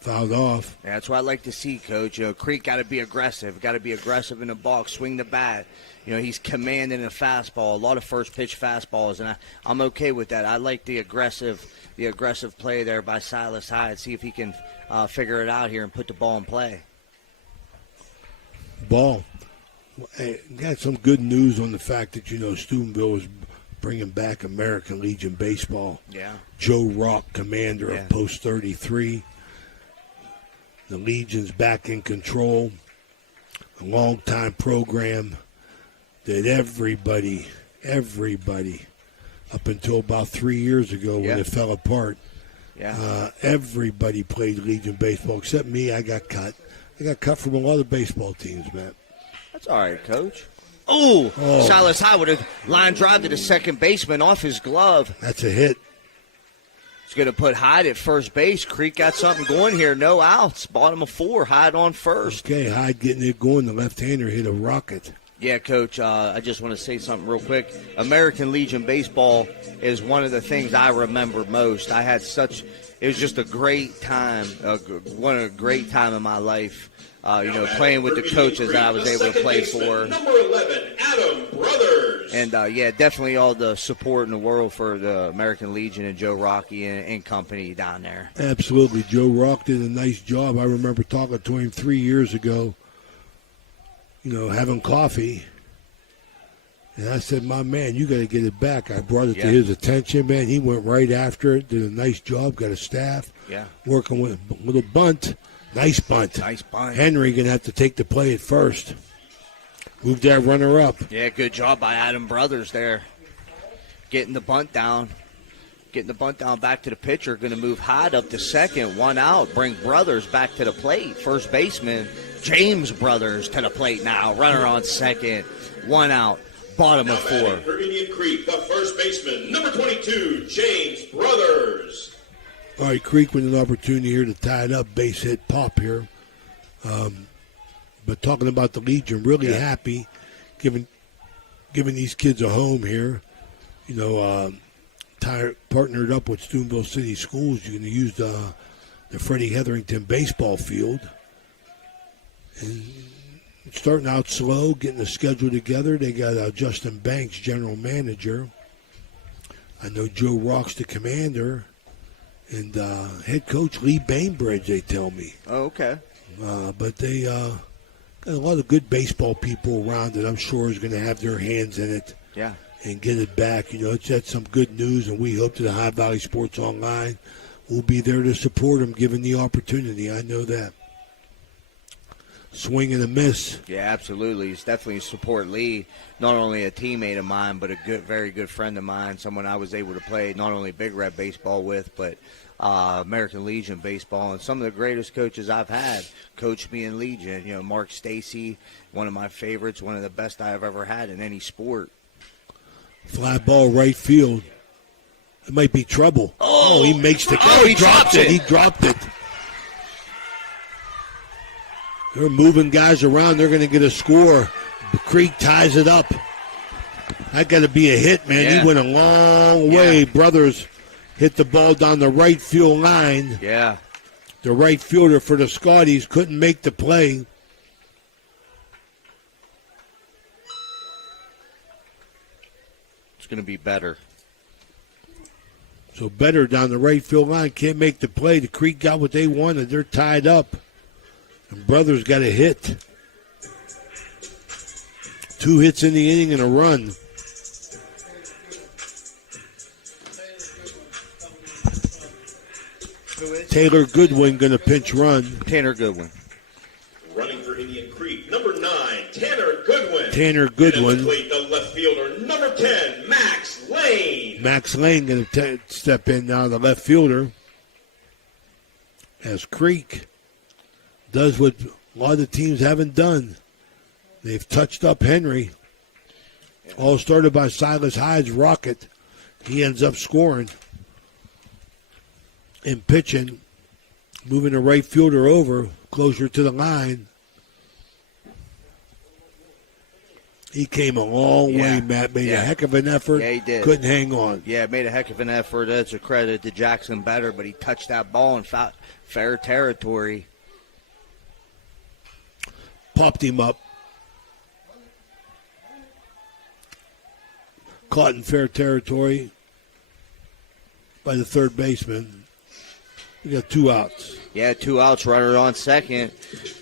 Fouled off. Yeah, that's what I like to see, Coach. You know, Creek got to be aggressive. Got to be aggressive in the box, swing the bat. You know, he's commanding a fastball, a lot of first pitch fastballs, and I'm okay with that. I like the aggressive play there by Silas Hyde. See if he can figure it out here and put the ball in play. Ball. Hey, got some good news on the fact that, you know, Steubenville is bringing back American Legion baseball. Yeah. Joe Rock, commander of Post 33. The Legion's back in control. A long-time program that everybody, up until about 3 years ago when it fell apart, everybody played Legion baseball except me. I got cut. I got cut from a lot of baseball teams, Matt. That's all right, Coach. Oh, Silas Hyde with a line drive to the second baseman off his glove. That's a hit. He's going to put Hyde at first base. Creek got something going here. No outs. Bottom of 4. Hyde on first. Okay, Hyde getting it going. The left-hander hit a rocket. Yeah, Coach, I just want to say something real quick. American Legion baseball is one of the things I remember most. I had it was just a great time, a great time in my life, playing with the coaches that I was able to play for. Number 11, Adam Brothers. And, definitely all the support in the world for the American Legion and Joe Rocky and company down there. Absolutely. Joe Rock did a nice job. I remember talking to him 3 years ago, having coffee. And I said, my man, you got to get it back. I brought it to his attention, man. He went right after it, did a nice job, got a staff. Yeah. Working with a little bunt. Nice bunt. Nice bunt. Henry going to have to take the play at first. Move that runner up. Yeah, good job by Adam Brothers there. Getting the bunt down. Back to the pitcher. Going to move Hyde up to second. 1 out. Bring Brothers back to the plate. First baseman, James Brothers, to the plate now. Runner on second. 1 out. Bottom of 4. For Indian Creek, the first baseman, number 22, James Brothers. All right, Creek with an opportunity here to tie it up. Base hit pop here. But talking about the Legion, really happy giving these kids a home here. Partnered up with Steubenville City Schools. You're going to use the Freddie Hetherington baseball field. And starting out slow, getting the schedule together. They got Justin Banks, general manager. I know Joe Rock's the commander. And head coach Lee Bainbridge, they tell me. Oh, okay. But they got a lot of good baseball people around that I'm sure is going to have their hands in it. Yeah. And get it back. You know, that's some good news, and we hope that the High Valley Sports Online will be there to support them, given the opportunity. I know that. Swing and a miss. Yeah, absolutely. It's definitely support Lee, not only a teammate of mine, but a very good friend of mine, someone I was able to play not only Big Red baseball with, but American Legion baseball, and some of the greatest coaches I've had coached me in Legion. You know, Mark Stacy, one of my favorites, one of the best I've ever had in any sport. Fly ball right field. It might be trouble. Oh, he makes the catch. Oh, he dropped it. He dropped it. They're moving guys around. They're going to get a score. Creek ties it up. That got to be a hit, man. Yeah. He went a long way. Brothers hit the ball down the right field line. Yeah. The right fielder for the Scotties couldn't make the play. It's going to be better. So better down the right field line. Can't make the play. The Creek got what they wanted. They're tied up. And Brothers got a hit. 2 hits in the inning and a run. Taylor Goodwin going to pinch run. Tanner Goodwin. Running for Indian Creek, number 9, Tanner Goodwin. Tanner Goodwin. And the left fielder, number 10, Max Lane. Max Lane going to step in now, the left fielder. As Creek does what a lot of teams haven't done. They've touched up Henry. All started by Silas Hyde's rocket. He ends up scoring. And pitching, moving the right fielder over, closer to the line. He came a long way, Matt. Made a heck of an effort. Yeah, he did. Couldn't hang on. Yeah, made a heck of an effort. That's a credit to Jackson Better, but he touched that ball in fair territory. Popped him up. Caught in fair territory by the third baseman. We got 2 outs. Yeah, 2 outs, runner on second.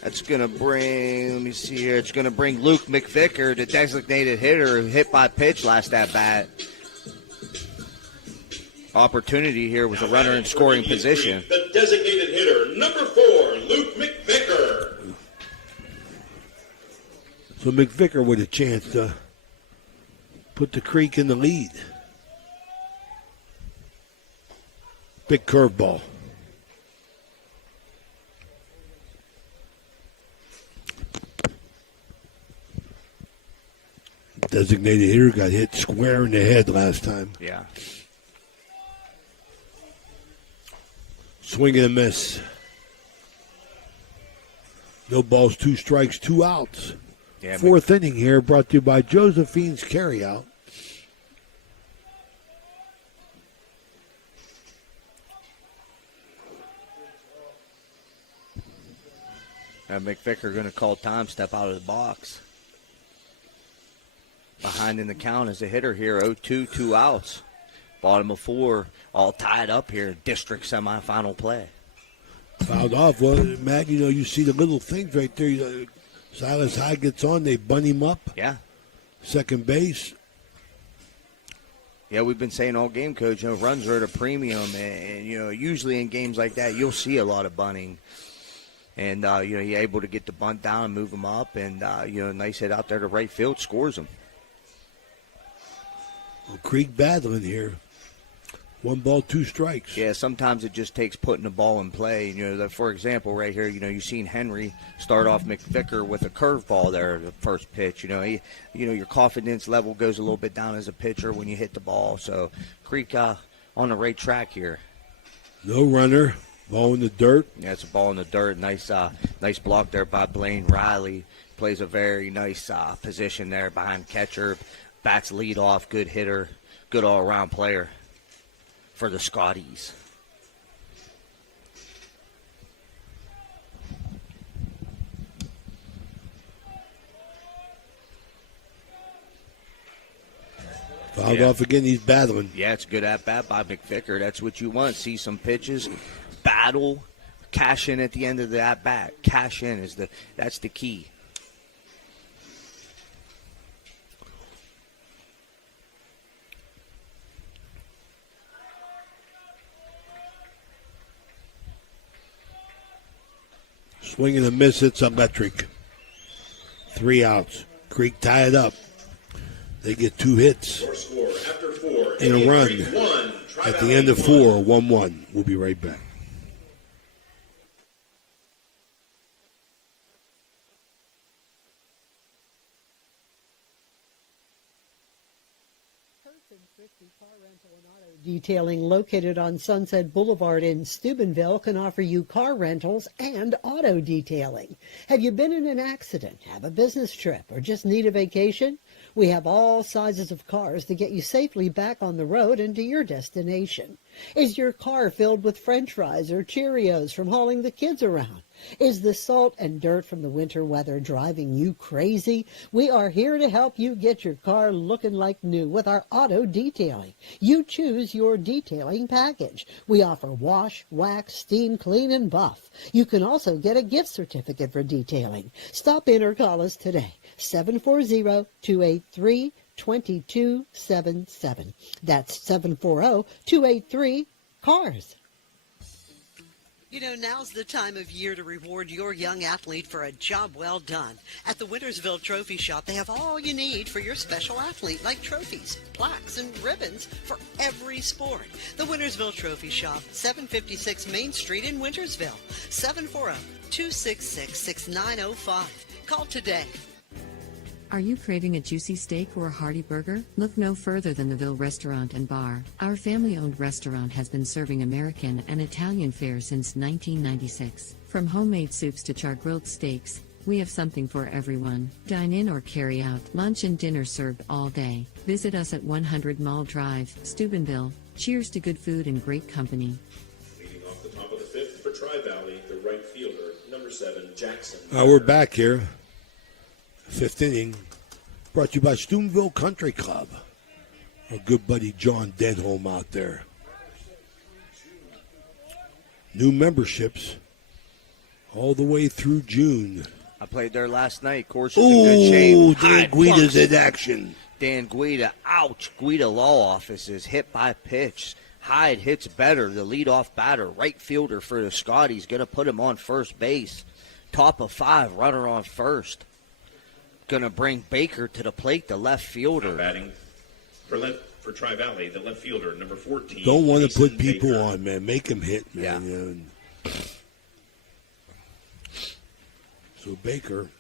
That's going to bring, let me see here, it's going to bring Luke McVicker, the designated hitter, who hit by pitch last at bat. Opportunity here with a runner in scoring position. The designated hitter, number 4, Luke McVicker. So McVicker with a chance to put the Creek in the lead. Big curveball. Designated hitter got hit square in the head last time. Yeah. Swing and a miss. No balls, 2 strikes, 2 outs. Yeah, 4th inning here, brought to you by Josephine's Carryout. McVicker going to call time, step out of the box. Behind in the count is a hitter here, 0-2, 2 outs. Bottom of 4, all tied up here, district semifinal play. Fouled off. Well, Matt, you know, you see the little things right there. Silas Hyde gets on, they bunt him up. Yeah. Second base. Yeah, we've been saying all game, Coach, you know, runs are at a premium. And you know, usually in games like that, you'll see a lot of bunting. And, you know, you're able to get the bunt down and move him up. And, you know, nice hit out there to right field, scores him. Well, Creek battling here. 1 ball, 2 strikes. Yeah, sometimes it just takes putting the ball in play. You know, for example, right here, you know, you've seen Henry start off McVicker with a curveball there, the first pitch. You know, your confidence level goes a little bit down as a pitcher when you hit the ball. So Creek on the right track here. No runner. Ball in the dirt. Yeah, it's a ball in the dirt. Nice block there by Blaine Riley. Plays a very nice position there behind catcher. Bats lead off. Good hitter. Good all-around player for the Scotties. Fouled off again. He's battling. Yeah, it's a good at bat by McVicker. That's what you want. See some pitches, battle, cash in at the end of the at bat. Cash in that's the key. Swing and a miss. It's electric. 3 outs. Creek tie it up. They get 2 hits and a run. At the end of 4, 1-1. We'll be right back. Detailing located on Sunset Boulevard in Steubenville can offer you car rentals and auto detailing. Have you been in an accident, have a business trip, or just need a vacation? We have all sizes of cars to get you safely back on the road and to your destination. Is your car filled with French fries or Cheerios from hauling the kids around? Is the salt and dirt from the winter weather driving you crazy? We are here to help you get your car looking like new with our auto detailing. You choose your detailing package. We offer wash, wax, steam, clean, and buff. You can also get a gift certificate for detailing. Stop in or call us today, 740-283-2277. That's 740-283-CARS. You know, now's the time of year to reward your young athlete for a job well done. At the Wintersville Trophy Shop, they have all you need for your special athlete, like trophies, plaques, and ribbons for every sport. The Wintersville Trophy Shop, 756 Main Street in Wintersville, 740-266-6905. Call today. Are you craving a juicy steak or a hearty burger? Look no further than the Ville Restaurant and Bar. Our family-owned restaurant has been serving American and Italian fare since 1996. From homemade soups to char-grilled steaks, we have something for everyone. Dine in or carry out. Lunch and dinner served all day. Visit us at 100 Mall Drive, Steubenville. Cheers to good food and great company. Leading off the top of the 5th for Tri-Valley, the right fielder, number 7, Jackson. We're back here. 5th inning, brought to you by Steubenville Country Club. Our good buddy John Denholm out there. New memberships all the way through June. I played there last night. Course is in good shape. Oh, Dan Hyde Guida's plunks. in action. Dan Guida, ouch. Guida Law Office is hit by pitch. Hyde hits better, the leadoff batter. Right fielder for the Scotties. Going to put him on first base. Top of 5, runner on first. Going to bring Baker to the plate, the left fielder. Batting for Tri-Valley, the left fielder, number 14. Don't want to Mason put people Baker. on, man. Make them hit, man. Yeah. You know. So Baker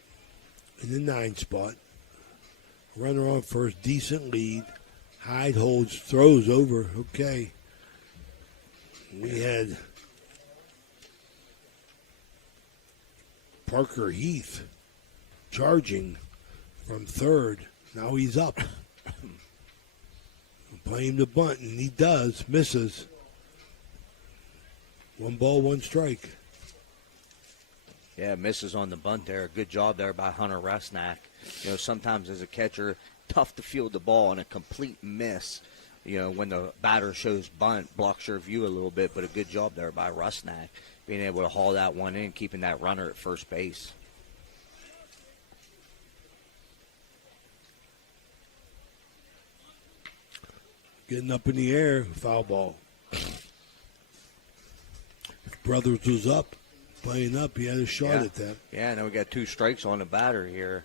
in the 9 spot. Runner on first, decent lead. Hyde holds, throws over. Okay. We had Parker Heath charging from third. Now he's up. Playing the bunt, and he does. Misses. 1 ball, 1 strike. Yeah, misses on the bunt there. Good job there by Hunter Resnack. You know, sometimes as a catcher, tough to field the ball on a complete miss. You know, when the batter shows bunt, blocks your view a little bit, but a good job there by Resnack, being able to haul that one in, keeping that runner at first base. Getting up in the air, foul ball. Brothers was up, playing up. He had a shot at that. Yeah, now we got 2 strikes on the batter here.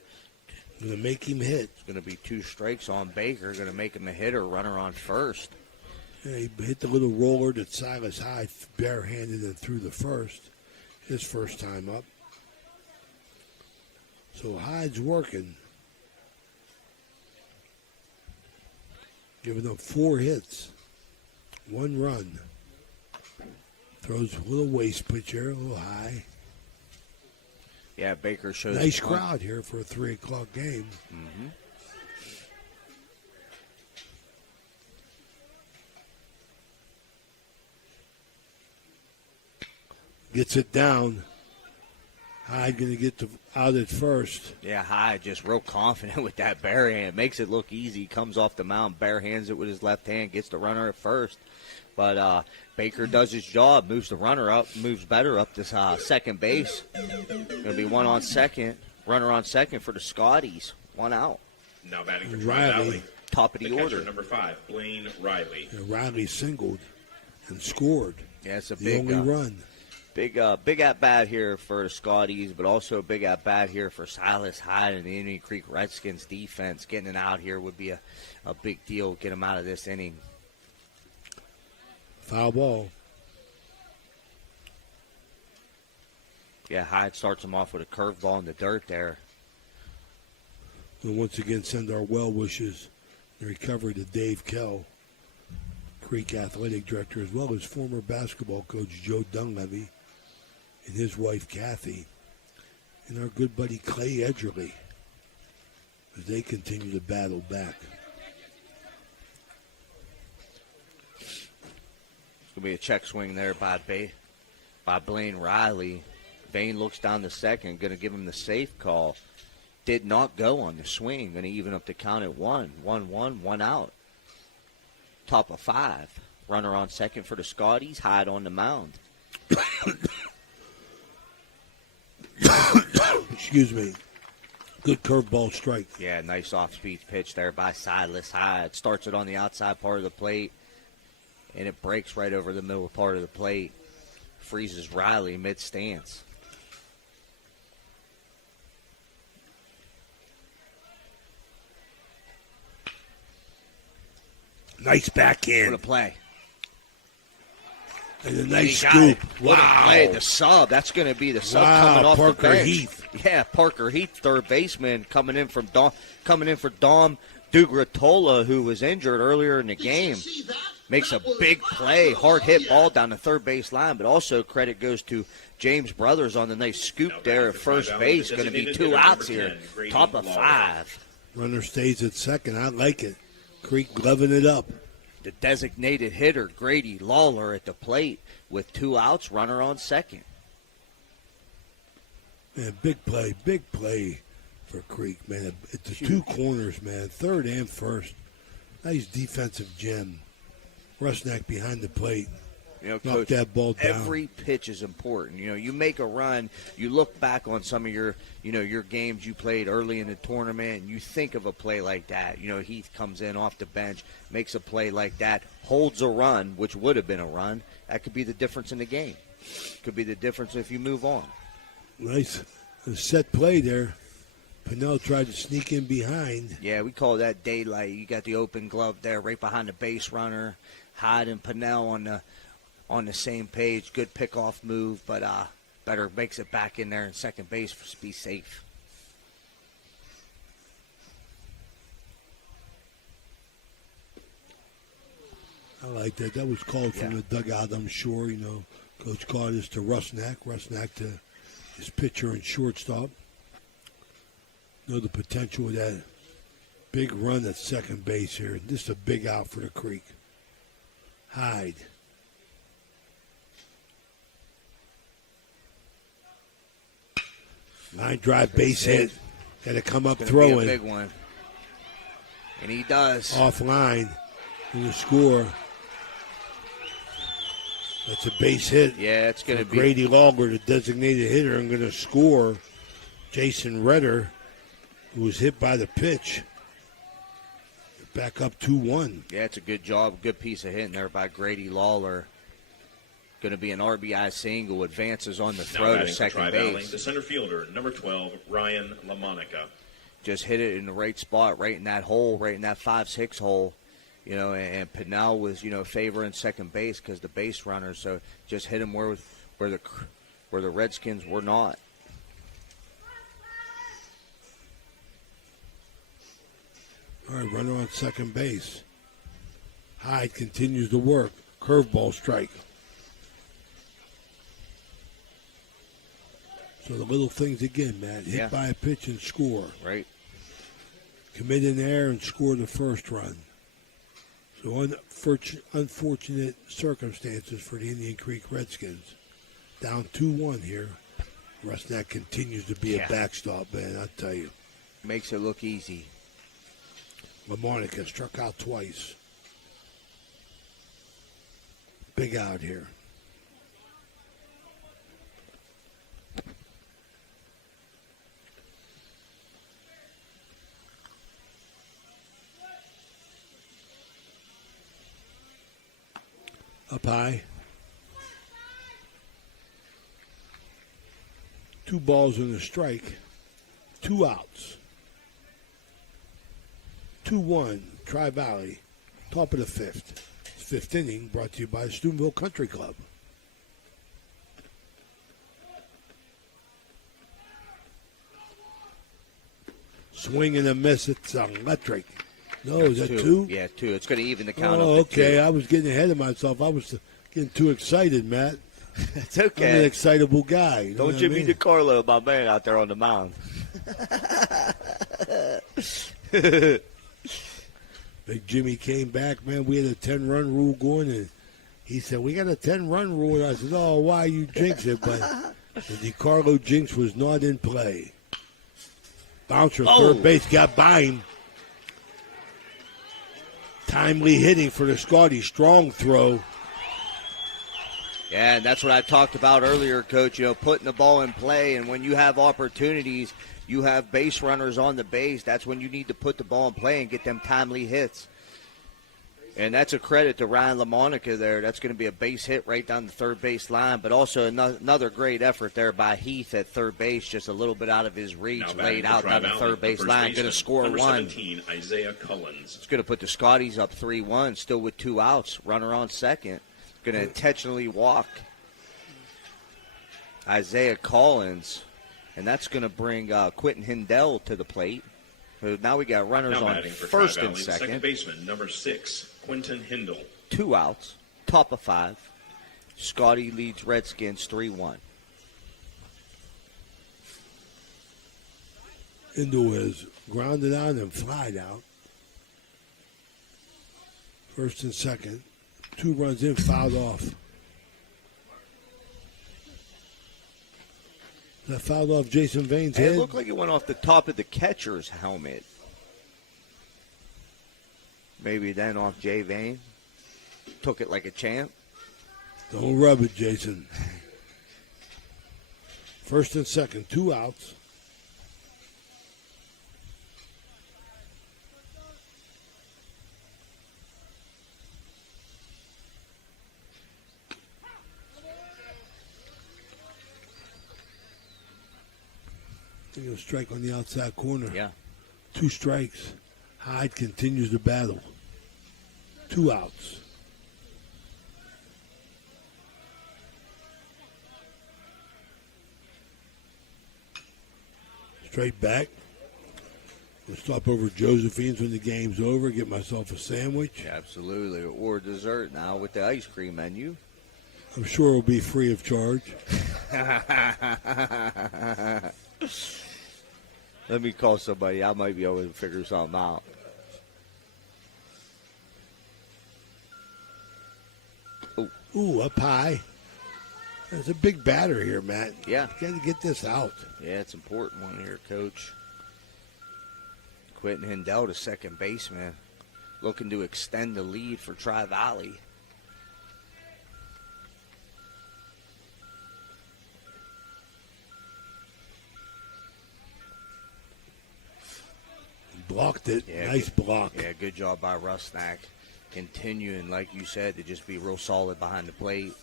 Going to make him hit. It's going to be 2 strikes on Baker. Going to make him a hitter, runner on first. Yeah, he hit the little roller that Silas Hyde barehanded and threw the first. His first time up. So Hyde's working. Giving up 4 hits. 1 run. Throws a little waist pitch here, a little high. Yeah, Baker shows. Nice crowd here for a 3 o'clock game. Mm-hmm. Gets it down. Hyde going to get out at first. Yeah, Hyde just real confident with that bare hand. Makes it look easy. Comes off the mound, bare hands it with his left hand, gets the runner at first. But Baker does his job, moves the runner up, moves better up to second base. Going to be one on second, runner on second for the Scotties. One out. Now batting for Riley. Top of the order. Catcher, number 5, Blaine Riley. And Riley singled and scored. Yeah, it's a the big only run. Big at-bat here for the Scotties, but also a big at-bat here for Silas Hyde and the Indian Creek Redskins defense. Getting it out here would be a big deal. Get him out of this inning. Foul ball. Yeah, Hyde starts him off with a curveball in the dirt there. We'll once again send our well wishes and recovery to Dave Kell, Creek Athletic Director, as well as former basketball coach Joe Dunleavy and his wife Kathy, and our good buddy Clay Edgerly as they continue to battle back. It's going to be a check swing there by Blaine Riley. Vane looks down the second, going to give him the safe call. Did not go on the swing. Going to even up the count at 1 out. Top of 5. Runner on second for the Scotties. Hyde on the mound. Excuse me. Good curveball strike. Yeah, nice off-speed pitch there by Silas Hyde. Starts it on the outside part of the plate, and it breaks right over the middle part of the plate. Freezes Riley mid-stance. Nice backhand. What a play. And a nice He got it. scoop. What Wow. a play. The sub. That's going to be the sub Wow, coming off Parker the bench. Heath. Yeah, Parker Heath, third baseman, coming in for Dom Dugratola, who was injured earlier in the game. Makes a big play, hard hit ball down the third base line, but also credit goes to James Brothers on the nice scoop there at first base. Going to be 2 outs here. Top of 5. Runner stays at second. I like it. Creek gloving it up. The designated hitter, Grady Lawler, at the plate with 2 outs, runner on second. Man, big play for Creek, man. At the 2 corners, man, third and first. Nice defensive gem. Rusnak behind the plate. You know, Knocked Coach, that ball down. every pitch is important. You know, you make a run, you look back on some of your, your games you played early in the tournament, and you think of a play like that. You know, Heath comes in off the bench, makes a play like that, holds a run, which would have been a run. That could be the difference in the game. Could be the difference if you move on. Nice set play there. Pinnell tried to sneak in behind. Yeah, we call that daylight. You got the open glove there right behind the base runner. Hyde and Pinnell on the same page. Good pickoff move, but better makes it back in there in second base to be safe. I like that. That was called from Yeah. the dugout, I'm sure. Coach called this to Rusnak. Rusnak to his pitcher and shortstop. The potential of that big run at second base here. This is a big out for the Creek. Hyde. Line drive base hit. Got to come up It's throwing. gonna be a big one. And he does. Offline. And the score. That's a base hit. Yeah, it's going to be. Grady Lawler, the designated hitter, and going to score Jason Redder, who was hit by the pitch. Back up 2-1. Yeah, it's a good job. Good piece of hitting there by Grady Lawler. Going to be an RBI single. Advances on the Now throw to batting for second Tri-Valley, base. the center fielder, number 12, Ryan LaMonica. Just hit it in the right spot, right in that hole, right in that 5-6 hole. And Pinnell was, favoring second base because the base runner. So just hit him where the Redskins were not. All right, runner on second base. Hyde continues to work. Curveball strike. So the little things again, Matt. Hit Yeah. by a pitch and score. Right. Commit in there and score the first run. So unfortunate circumstances for the Indian Creek Redskins. Down 2-1 here Rusnak continues to be a backstop, man, I tell you. Makes it look easy. LaMonica struck out twice. Big out here. Up high. 2 balls and a strike. 2 outs. 2-1, Tri-Valley, top of the 5th. 5th inning brought to you by Steubenville Country Club. Swing and a miss. It's electric. No, is that 2? Yeah, 2. It's going to even the count Oh, up to okay. 2. I was getting ahead of myself. I was getting too excited, Matt. It's okay. I'm an excitable guy. You know Don't what I Jimmy mean? DiCarlo, my man, out there on the mound. Big Jimmy came back, man. We had a 10-run rule going, and he said, we got a 10-run rule. And I said, oh, why you jinx it? But the DiCarlo jinx was not in play. Bouncer, third base, got by him. Timely hitting for the Scotty. Strong throw. Yeah, and that's what I talked about earlier, Coach. You know, putting the ball in play, and when you have opportunities, you have base runners on the base. That's when you need to put the ball in play and get them timely hits. And that's a credit to Ryan LaMonica there. That's going to be a base hit right down the third base line, but also another great effort there by Heath at third base, just a little bit out of his reach, laid out down the third base line, going to score number 1. 17, Isaiah Cullens. It's going to put the Scotties up 3-1, still with 2 outs, runner on second. Going to intentionally walk Isaiah Collins, and that's going to bring Quentin Hindell to the plate. So now we got runners Now on batting for first Tri-Valley, and second. second baseman, number 6, Quentin Hindle. 2 outs, top of 5. Scotty leads Redskins 3-1. Hindle is grounded out and flied out. First and second. 2 runs in, fouled off. That fouled off Jason Vane's Hey, head. it looked like it went off the top of the catcher's helmet. Maybe then off Jay Vane. Took it like a champ. Don't rub it, Jason. First and second, 2 outs. He'll strike on the outside corner. Yeah. 2 strikes. Hyde continues the battle. 2 outs. Straight back. We'll stop over at Josephine's when the game's over. Get myself a sandwich. Absolutely. Or dessert now with the ice cream menu. I'm sure it'll be free of charge. Let me call somebody. I might be able to figure something out. Ooh, up high. There's a big batter here, Matt. Yeah. Got to get this out. Yeah, it's an important one here, Coach. Quentin Hindell, the second baseman, looking to extend the lead for Tri-Valley. Blocked it. Yeah, Nice block. Yeah, good job by Rusnak. Continuing, like you said, to just be real solid behind the plate.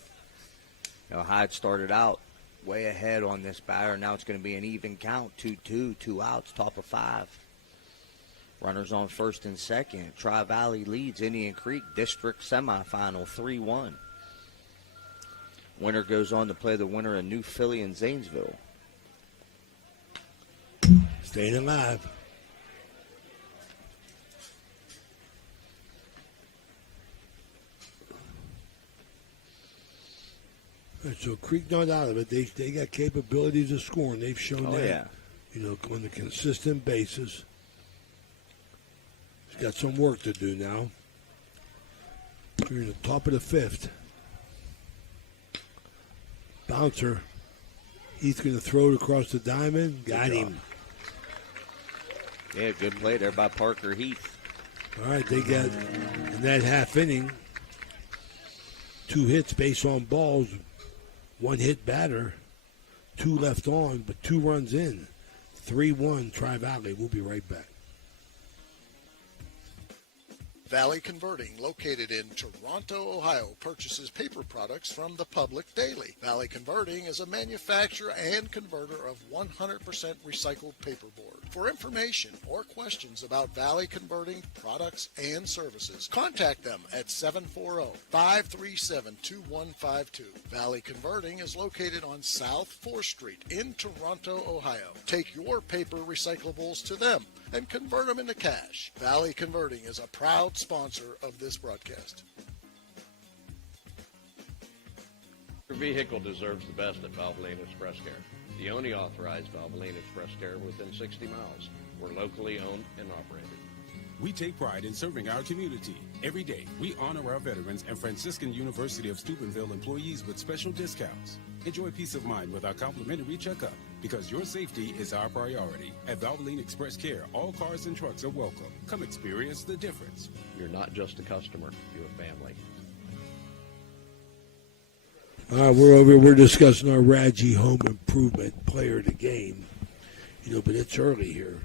You know, Hyde started out way ahead on this batter. Now it's going to be an even count. 2-2, 2 outs, top of 5. Runners on first and second. Tri-Valley leads Indian Creek District semifinal 3-1. Winner goes on to play the winner of New Philly and Zanesville. Staying alive. Right, so Creek not out of it. They got capabilities of scoring. They've shown that. Yeah. You know, on a consistent basis. He's got some work to do now. We're in the top of the 5th. Bouncer. He's going to throw it across the diamond. Got him. Yeah, good play there by Parker Heath. All right, they got in that half inning 2 hits based on balls, 1 hit batter, 2 left on, but 2 runs in. 3-1 Tri-Valley. We'll be right back. Valley Converting, located in Toronto, Ohio, purchases paper products from the public daily. Valley Converting is a manufacturer and converter of 100% recycled paperboard. For information or questions about Valley Converting products and services, contact them at 740-537-2152. Valley Converting is located on South 4th Street in Toronto, Ohio. Take your paper recyclables to them and convert them into cash. Valley Converting is a proud sponsor of this broadcast. Your vehicle deserves the best at Valvoline Express Care. The only authorized Valvoline Express Care within 60 miles. We're locally owned and operated. We take pride in serving our community. Every day, we honor our veterans and Franciscan University of Steubenville employees with special discounts. Enjoy peace of mind with our complimentary checkup, because your safety is our priority. At Valvoline Express Care, all cars and trucks are welcome. Come experience the difference. You're not just a customer, you're a family. We're discussing our Radji Home Improvement player of the game. But it's early here.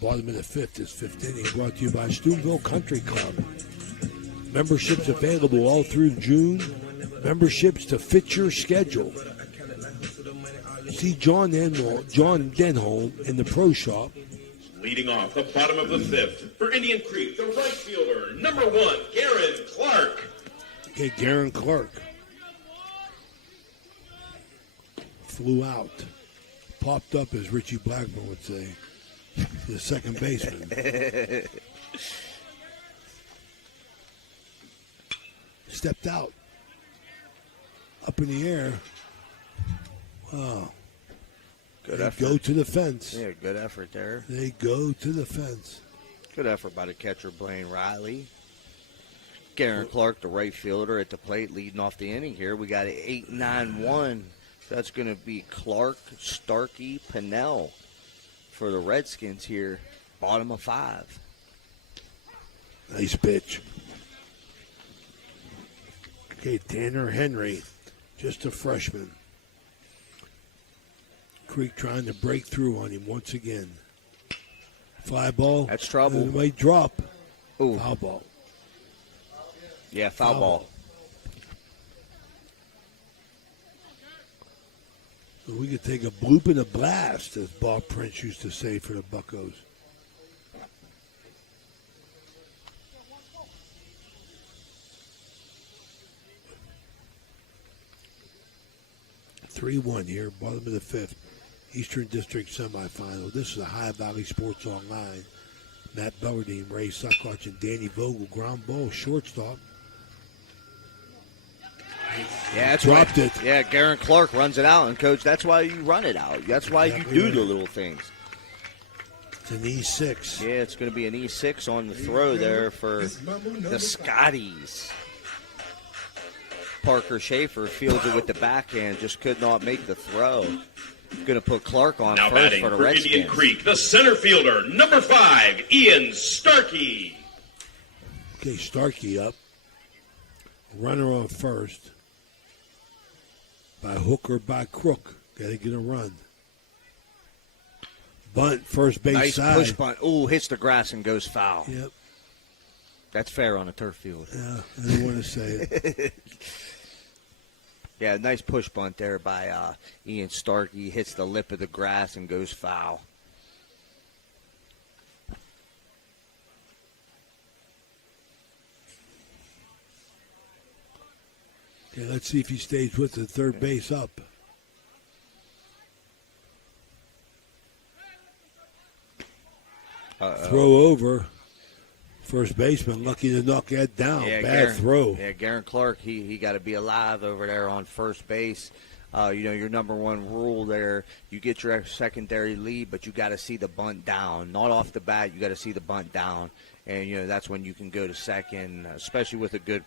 Bottom of the 5th is 5th inning, brought to you by Steubenville Country Club. Memberships available all through June. Memberships to fit your schedule. See John Denholm in the pro shop. Leading off the bottom of the 5th for Indian Creek, the right fielder, number 1, Garen Clark. Okay, Garen Clark. Flew out. Popped up, as Richie Blackburn would say. The second baseman. Stepped out. Up in the air. Wow. Good They effort. go to the fence. Yeah, good effort there. They go to the fence. Good effort by the catcher, Blaine Riley. Garen Clark, the right fielder, at the plate, leading off the inning here. We got an 8-9-1. That's going to be Clark, Starkey, Pinnell for the Redskins here. Bottom of 5. Nice pitch. Okay, Tanner Henry, just a freshman. Creek trying to break through on him once again. Fly ball. That's trouble. It might drop. Ooh. Foul ball. Yeah, foul ball. So we could take a bloop and a blast, as Bob Prince used to say for the Buccos. (3-1) here, bottom of the 5th. Eastern District semifinal. This is a High Valley Sports Online. Matt Bellardine, Ray Suckwatch, and Danny Vogel. Ground ball, shortstop. Yeah, that's dropped why, it. Yeah, Garen Clark runs it out, and Coach, that's why you run it out. That's why you do the little things. It's an E6. Yeah, it's going to be an E6 on the throw there for the Scotties. Parker Schaefer fields it with the backhand, just could not make the throw. Going to put Clark on Now first batting for the for Redskins. Indian Creek, the center fielder, number 5, Ian Starkey. Okay, Starkey up. Runner on first. By hook or by crook. Got to get a run. Bunt, first base Nice side. push bunt. Ooh, hits the grass and goes foul. Yep. That's fair on a turf field. Yeah, I didn't want to say it. Yeah, nice push bunt there by Ian Starkey. Hits the lip of the grass and goes foul. Okay, let's see if he stays with the third base up. Throw over. First baseman lucky to knock that down. Bad Garen, throw. Yeah, Garen Clark, he got to be alive over there on first base. Your number one rule there, you get your secondary lead, but you got to see the bunt down. Not off the bat, you got to see the bunt down. And, that's when you can go to second, especially with a good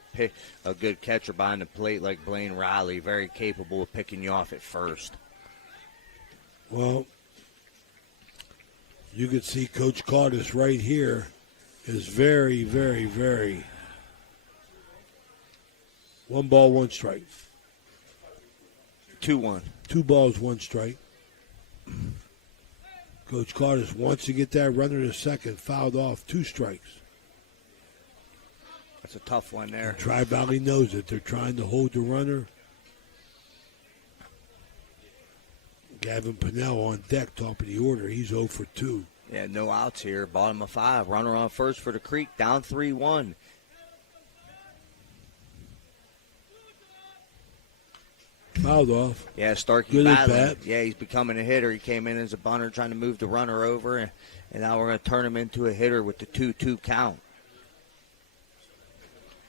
catcher behind the plate like Blaine Riley, very capable of picking you off at first. Well, you can see Coach Cardis right here is very, very, very. 1 ball, 1 strike. 2-1. 2 balls, 1 strike. Coach Cardis wants to get that runner to second, fouled off, 2 strikes. That's a tough one there. Tri-Valley knows it. They're trying to hold the runner. Gavin Pinnell on deck, top of the order. He's 0 for 2. Yeah, no outs here. Bottom of 5. Runner on first for the Creek. Down 3-1. Fouled off. Yeah, Starkey Good at battling. bat. Yeah, he's becoming a hitter. He came in as a bunter trying to move the runner over, and now we're going to turn him into a hitter with the 2-2 count.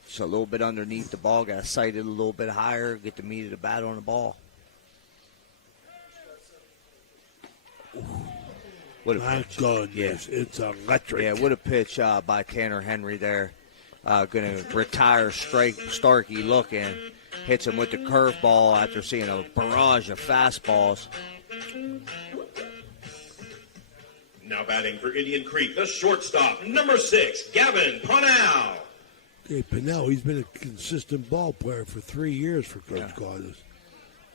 Just a little bit underneath the ball. Got sighted a little bit higher. Get the meat of the bat on the ball. What a My pitch. goodness, it's electric. Yeah, what a pitch by Tanner Henry there. Going to retire Starkey looking. Hits him with the curveball after seeing a barrage of fastballs. Now batting for Indian Creek, the shortstop, number 6, Gavin Pinnell. Hey, Pinnell, he's been a consistent ball player for 3 years for Coach Cardis.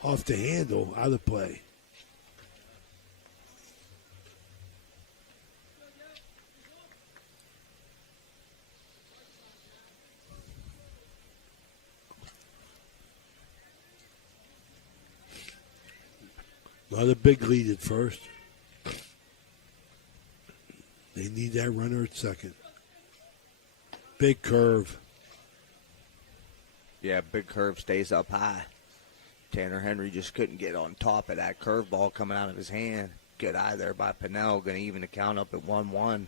Off the handle, out of play. Not a big lead at first. They need that runner at second. Big curve. Yeah, big curve stays up high. Tanner Henry just couldn't get on top of that curveball coming out of his hand. Good eye there by Pinnell. Going to even the count up at 1-1.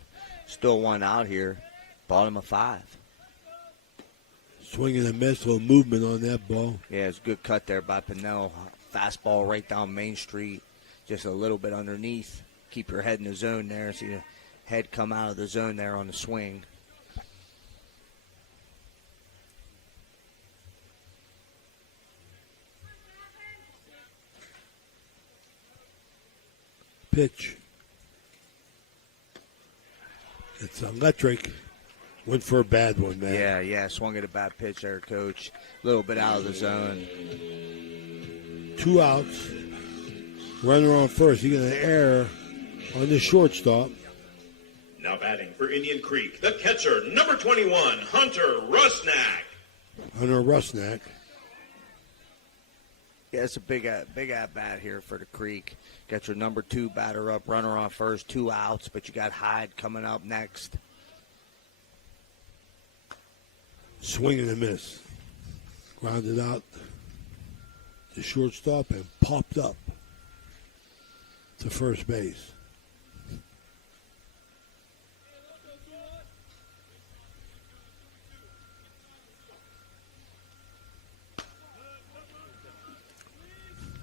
Still 1 out here. Bottom of 5. Swing and a miss, a little movement on that ball. Yeah, it's a good cut there by Pinnell. Fastball right down Main Street. Just a little bit underneath. Keep your head in the zone there. See the head come out of the zone there on the swing. Pitch. It's electric. Went for a bad one, man. Yeah, swung at a bad pitch there, Coach. A little bit out of the zone. 2 outs. Runner on first. He got an error on the shortstop. Now batting for Indian Creek, the catcher, number 21, Hunter Rusnak. Hunter Rusnak. Yeah, it's a big at bat here for the Creek. Got your number 2 batter up, runner on first, 2 outs, but you got Hyde coming up next. Swing and a miss. Grounded out the shortstop and popped up to first base.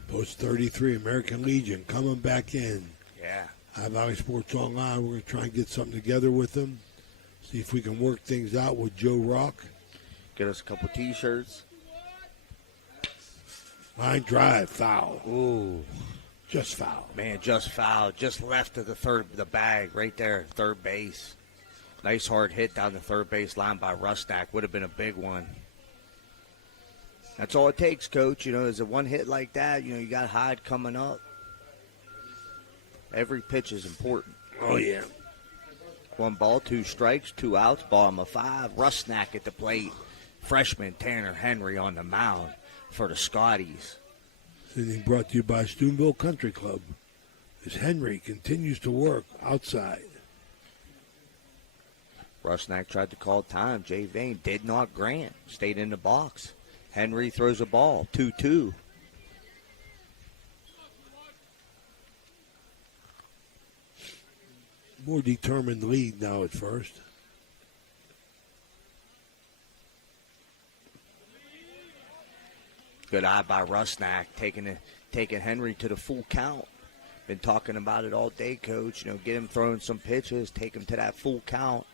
Post 33, American Legion coming back in. Yeah. High Valley Sports Online. We're going to try and get something together with them. See if we can work things out with Joe Rock. Get us a couple T-shirts. Line drive, foul. Ooh. Just foul. Man, just foul. Just left of the bag right there, third base. Nice hard hit down the third base line by Rusnak. Would have been a big one. That's all it takes, Coach. You know, there's a one hit like that. You know, you got Hyde coming up. Every pitch is important. Oh, yeah. 1 ball, 2 strikes, 2 outs, bottom of 5. Rusnak at the plate. Freshman Tanner Henry on the mound for the Scotties. Sitting brought to you by Steubenville Country Club. As Henry continues to work outside. Rusnak tried to call time. Jay Vane did not grant. Stayed in the box. Henry throws a ball. 2-2. More determined lead now at first. Good eye by Rusnak, taking Henry to the full count. Been talking about it all day, Coach. You know, get him throwing some pitches, take him to that full count.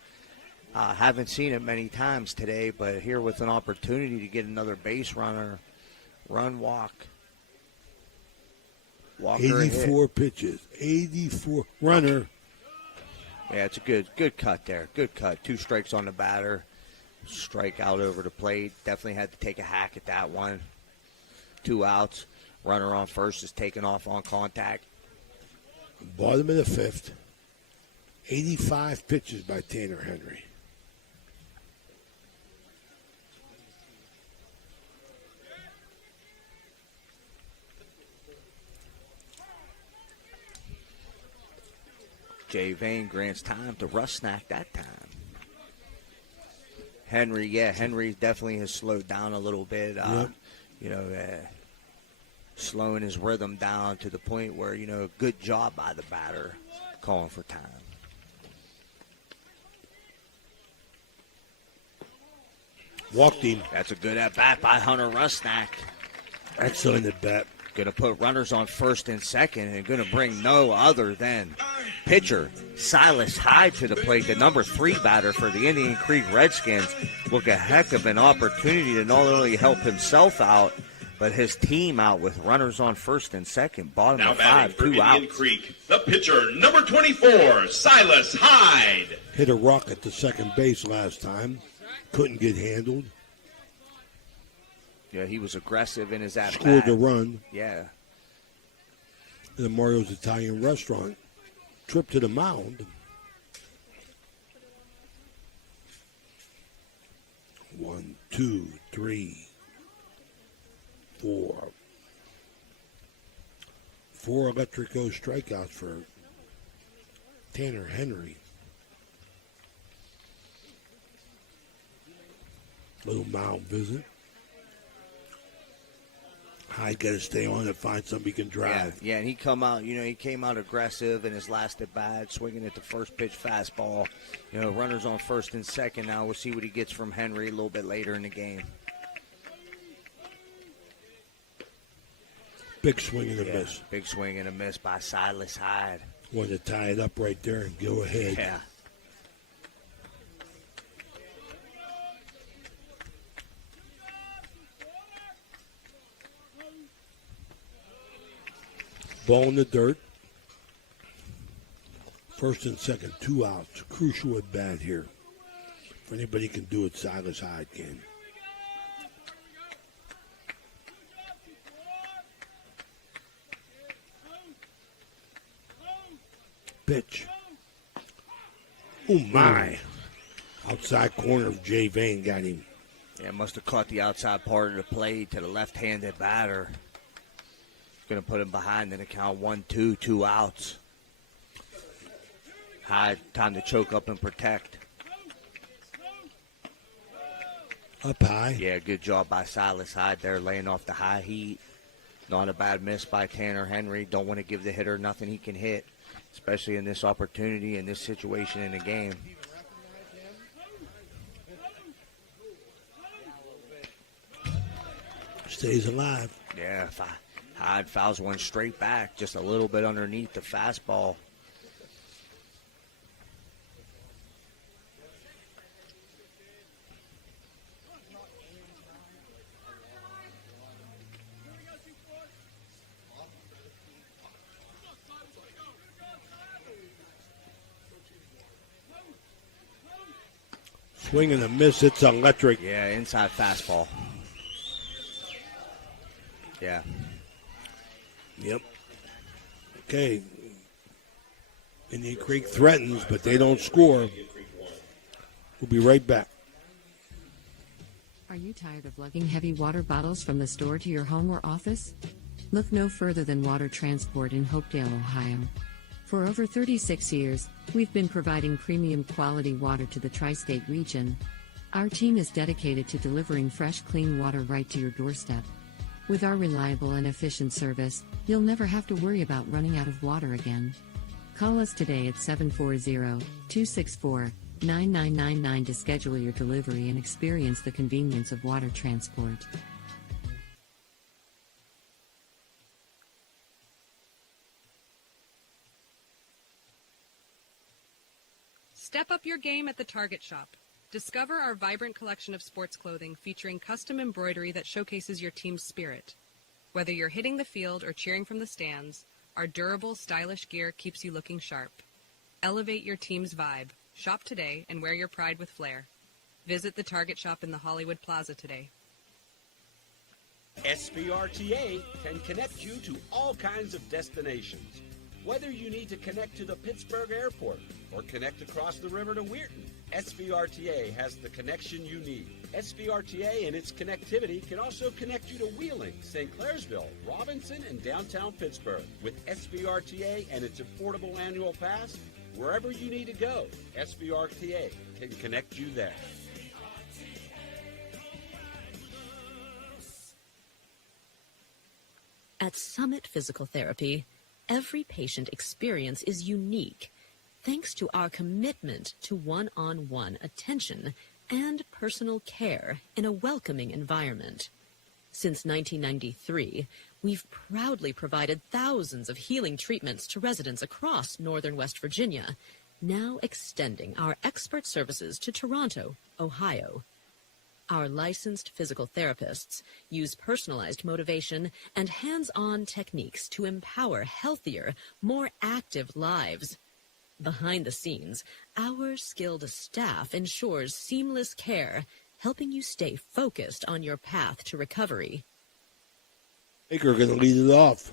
Haven't seen it many times today, but here with an opportunity to get another base runner, run, walk. Walker 84 pitches. 84. Runner. Yeah, it's a good cut there. Good cut. 2 strikes on the batter. Strike out over the plate. Definitely had to take a hack at that one. 2 outs. Runner on first is taken off on contact. Bottom of the 5th. 85 pitches by Tanner Henry. Jay Vane grants time to Rusnak that time. Henry definitely has slowed down a little bit. Slowing his rhythm down to the point where, good job by the batter calling for time. Walked him. That's a good at-bat by Hunter Rusnak. Excellent at-bat. Going to put runners on first and second and going to bring no other than pitcher Silas Hyde to the plate, the number 3 batter for the Indian Creek Redskins. Look, a heck of an opportunity to not only help himself out, but his team out with runners on first and second. Bottom Now of 5, batting for 2 outs. Indian Creek, the pitcher, number 24, Silas Hyde. Hit a rocket to second base last time. Couldn't get handled. Yeah, he was aggressive in his at-bat. Scored the run. Yeah. The Mario's Italian Restaurant. Trip to the mound. 1, 2, 3, 4. 4 Electrico strikeouts for Tanner Henry. Little mound visit. Hyde got to stay on and find somebody he can drive. Yeah, and he came out aggressive in his last at bat, swinging at the first pitch fastball. Runners on first and second now. We'll see what he gets from Henry a little bit later in the game. Big swing and a miss. Big swing and a miss by Silas Hyde. Wanted to tie it up right there and go ahead. Yeah. Ball in the dirt. First and second, 2 outs. Crucial at bat here. If anybody can do it, Silas Hyde can. Pitch. Oh, my. Outside corner of Jay Vane got him. Yeah, must have caught the outside part of the plate to the left-handed batter. Going to put him behind in the count 1-2, 2 outs. Hyde, time to choke up and protect. Up high. Yeah, good job by Silas Hyde there, laying off the high heat. Not a bad miss by Tanner Henry. Don't want to give the hitter nothing he can hit, especially in this opportunity, in this situation in the game. Stays alive. Yeah, Hyde fouls one straight back, just a little bit underneath the fastball. Swing and a miss. It's electric. Yeah, inside fastball. Yeah. Yep. Okay. Indian Creek threatens, but they don't score. We'll be right back. Are you tired of lugging heavy water bottles from the store to your home or office? Look no further than Water Transport in Hopedale, Ohio. For over 36 years, we've been providing premium quality water to the tri-state region. Our team is dedicated to delivering fresh, clean water right to your doorstep. With our reliable and efficient service, you'll never have to worry about running out of water again. Call us today at 740-264-9999 to schedule your delivery and experience the convenience of Water Transport. Step up your game at the Target Shop. Discover our vibrant collection of sports clothing featuring custom embroidery that showcases your team's spirit. Whether you're hitting the field or cheering from the stands, our durable, stylish gear keeps you looking sharp. Elevate your team's vibe. Shop today and wear your pride with flair. Visit the Target shop in the Hollywood Plaza today. SBRTA can connect you to all kinds of destinations. Whether you need to connect to the Pittsburgh Airport or connect across the river to Weirton, SBRTA has the connection you need. SBRTA and its connectivity can also connect you to Wheeling, St. Clairsville, Robinson, and downtown Pittsburgh. With SBRTA and its affordable annual pass, wherever you need to go, SBRTA can connect you there. At Summit Physical Therapy, every patient experience is unique, thanks to our commitment to one-on-one attention and personal care in a welcoming environment. Since 1993, we've proudly provided thousands of healing treatments to residents across northern West Virginia, now extending our expert services to Toronto, Ohio. Our licensed physical therapists use personalized motivation and hands-on techniques to empower healthier, more active lives. Behind the scenes, our skilled staff ensures seamless care, helping you stay focused on your path to recovery. Baker going to lead it off.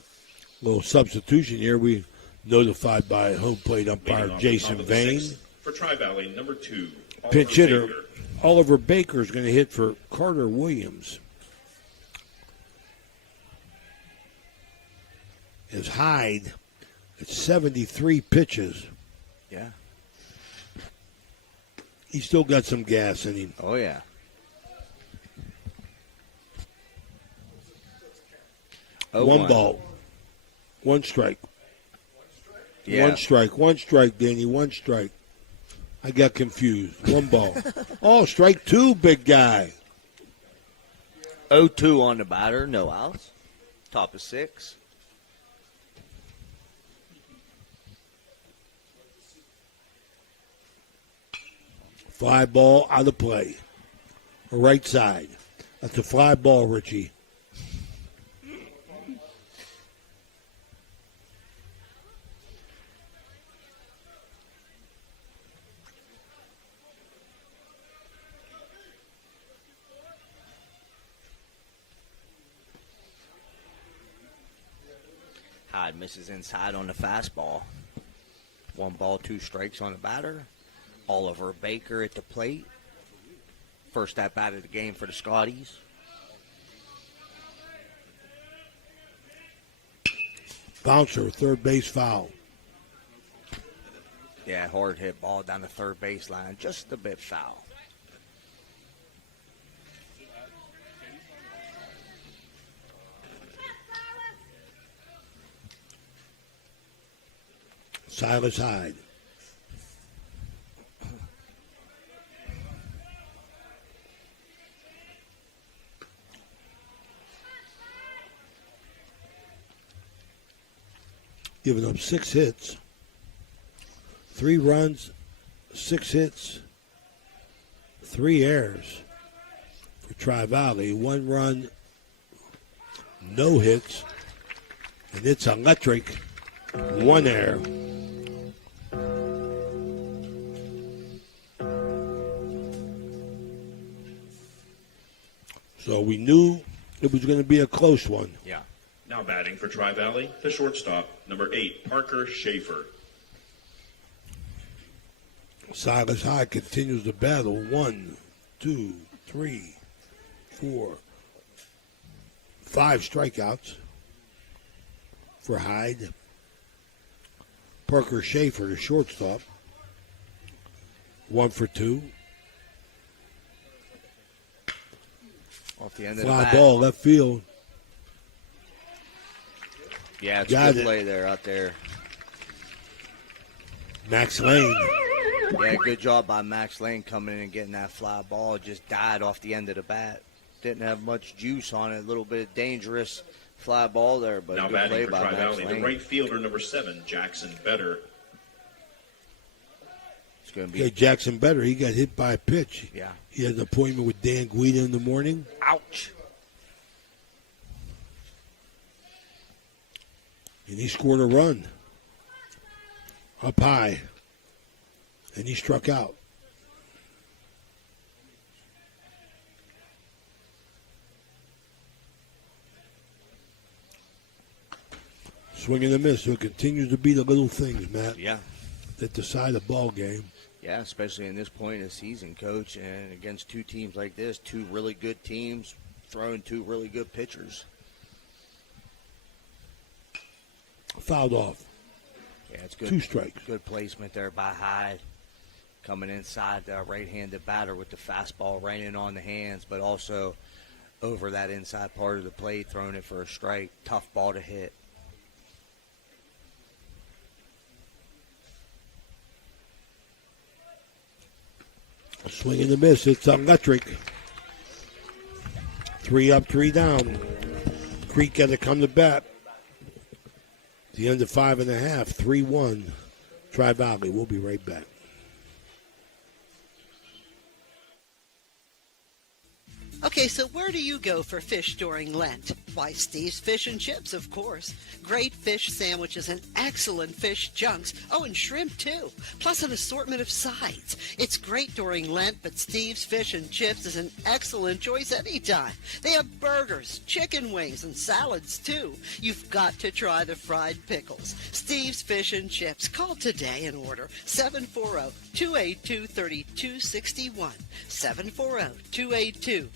A little substitution here. We notified by home plate umpire Jason Vane. For Tri-Valley, number 2, Pinch hitter Oliver Baker is going to hit for Carter Williams. His Hyde at 73 pitches. Yeah. He's still got some gas in him. Oh, yeah. One ball. One strike. Yeah. One strike, Danny. One strike. I got confused. One ball. Oh, strike 2, big guy. 0-2 on the batter. No outs. Top of 6. Fly ball out of play. Right side. That's a fly ball, Richie. Hyde misses inside on the fastball. 1 ball, 2 strikes on the batter. Oliver Baker at the plate. First at bat of the game for the Scotties. Bouncer, third base foul. Yeah, hard hit ball down the third baseline. Just a bit foul. Silas Hyde. Giving up 6 hits, 3 runs, 6 hits, 3 errors for Tri-Valley. 1 run, no hits, and it's electric. 1 error. So we knew it was going to be a close one. Yeah. Now batting for Tri-Valley, the shortstop, number 8, Parker Schaefer. Silas Hyde continues the battle. 1, 2, 3, 4, 5 strikeouts for Hyde. Parker Schaefer, the shortstop, 1 for 2. Off the end of the Fly bat. ball, left field. Yeah, it's Got a good it. play there out there. Max Lane. Yeah, good job by Max Lane coming in and getting that fly ball. Just died off the end of the bat. Didn't have much juice on it. A little bit dangerous fly ball there, but Now good batting play for by Max Tri-Valley, the Lane. right fielder, number 7, Jackson Better. It's going to Okay, be Jackson Better, he got hit by a pitch. Yeah. He had an appointment with Dan Guida in the morning. Ouch. And he scored a run up high. And he struck out. Swing and a miss. So it continues to be the little things, Matt. Yeah. That decide a ball game. Yeah, especially in this point of the season, Coach, and against two teams like this, two really good teams throwing two really good pitchers. Fouled off. Yeah, it's good. 2 strikes. Good placement there by Hyde. Coming inside the right-handed batter with the fastball right in on the hands, but also over that inside part of the plate, throwing it for a strike. Tough ball to hit. Swing and a miss. It's electric. 3 up, 3 down. Creek got to come to bat. The end of 5.5, 3-1. Tri-Valley. We'll be right back. Okay, so where do you go for fish during Lent? Why, Steve's Fish and Chips, of course. Great fish sandwiches and excellent fish junks. Oh, and shrimp, too. Plus an assortment of sides. It's great during Lent, but Steve's Fish and Chips is an excellent choice anytime. They have burgers, chicken wings, and salads, too. You've got to try the fried pickles. Steve's Fish and Chips. Call today and order 740-282-3261. 740-282-3261.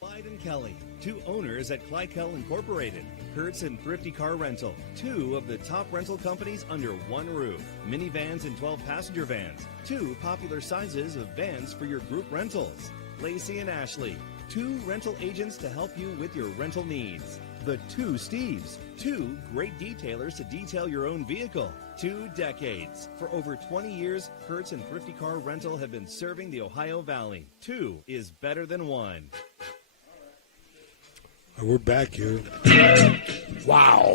Clyde and Kelly, 2 owners at Clykel Incorporated. Hertz and Thrifty Car Rental, 2 of the top rental companies under one roof. Minivans and 12-passenger vans, 2 popular sizes of vans for your group rentals. Lacey and Ashley, 2 rental agents to help you with your rental needs. The 2 Steves, 2 great detailers to detail your own vehicle. 2 decades. For over 20 years, Hertz and Thrifty Car Rental have been serving the Ohio Valley. 2 is better than 1. We're back here. Wow.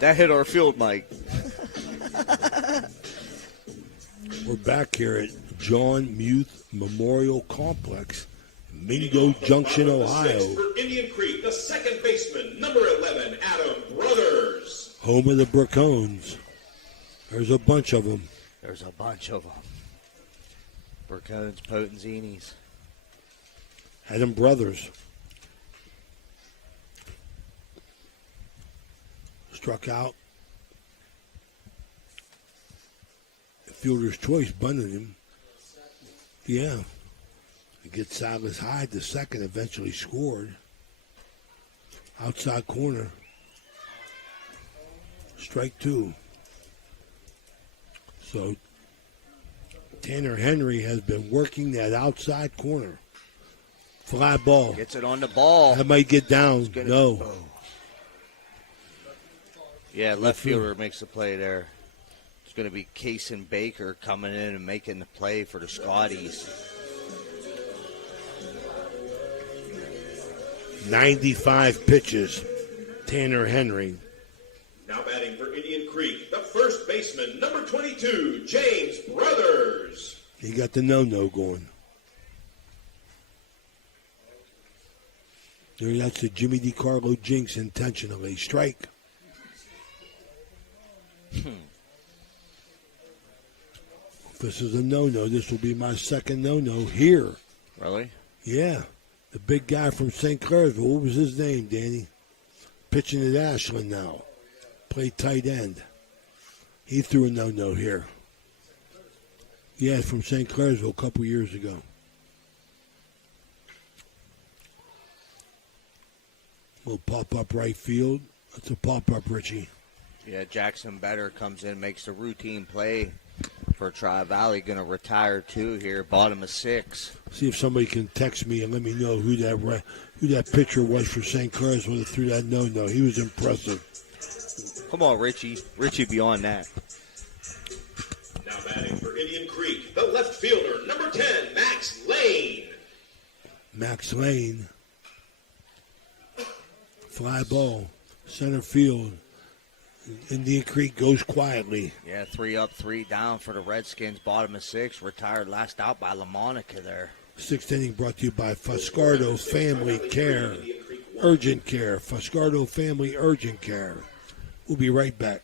That hit our field, Mike. We're back here at John Muth Memorial Complex, Mingo Junction, Ohio. For Indian Creek, the second baseman, number 11, Adam Brothers. Home of the Braccones. There's a bunch of them. There's a bunch of them. Braccones, Potenzinis. Adam Brothers. Struck out. Fielder's choice, bunted him. Yeah. He gets Silas Hyde, the second, eventually scored. Outside corner. Strike 2. So Tanner Henry has been working that outside corner. Fly ball. Gets it on the ball. That might get down. No. Yeah, left fielder makes the play there. It's going to be Kaysen Baker coming in and making the play for the Scotties. 95 pitches. Tanner Henry. Now batting for Indian Creek, the first baseman, number 22, James Brothers. He got the no-no going. There, that's the Jimmy DiCarlo jinx intentionally. Strike. If this is a no-no, this will be my second no-no here. Really? Yeah. The big guy from St. Clairsville. What was his name, Danny? Pitching at Ashland now. Played tight end. He threw a no-no here. Yeah, from St. Clairsville a couple years ago. Little pop-up right field. That's a pop-up, Richie. Yeah, Jackson Better comes in, makes the routine play for Tri-Valley. Going to retire, too, here, bottom of 6. See if somebody can text me and let me know who that pitcher was for St. Clairsville that threw that no-no. He was impressive. Come on, Richie. Richie beyond that. Now batting for Indian Creek, the left fielder, number 10, Max Lane. Max Lane. Fly ball. Center field. Indian Creek goes quietly. Yeah, 3 up, 3 down for the Redskins. Bottom of 6. Retired last out by LaMonica there. Sixth inning brought to you by Fuscardo Family Care. Urgent Care. Fuscardo Family Urgent Care. We'll be right back.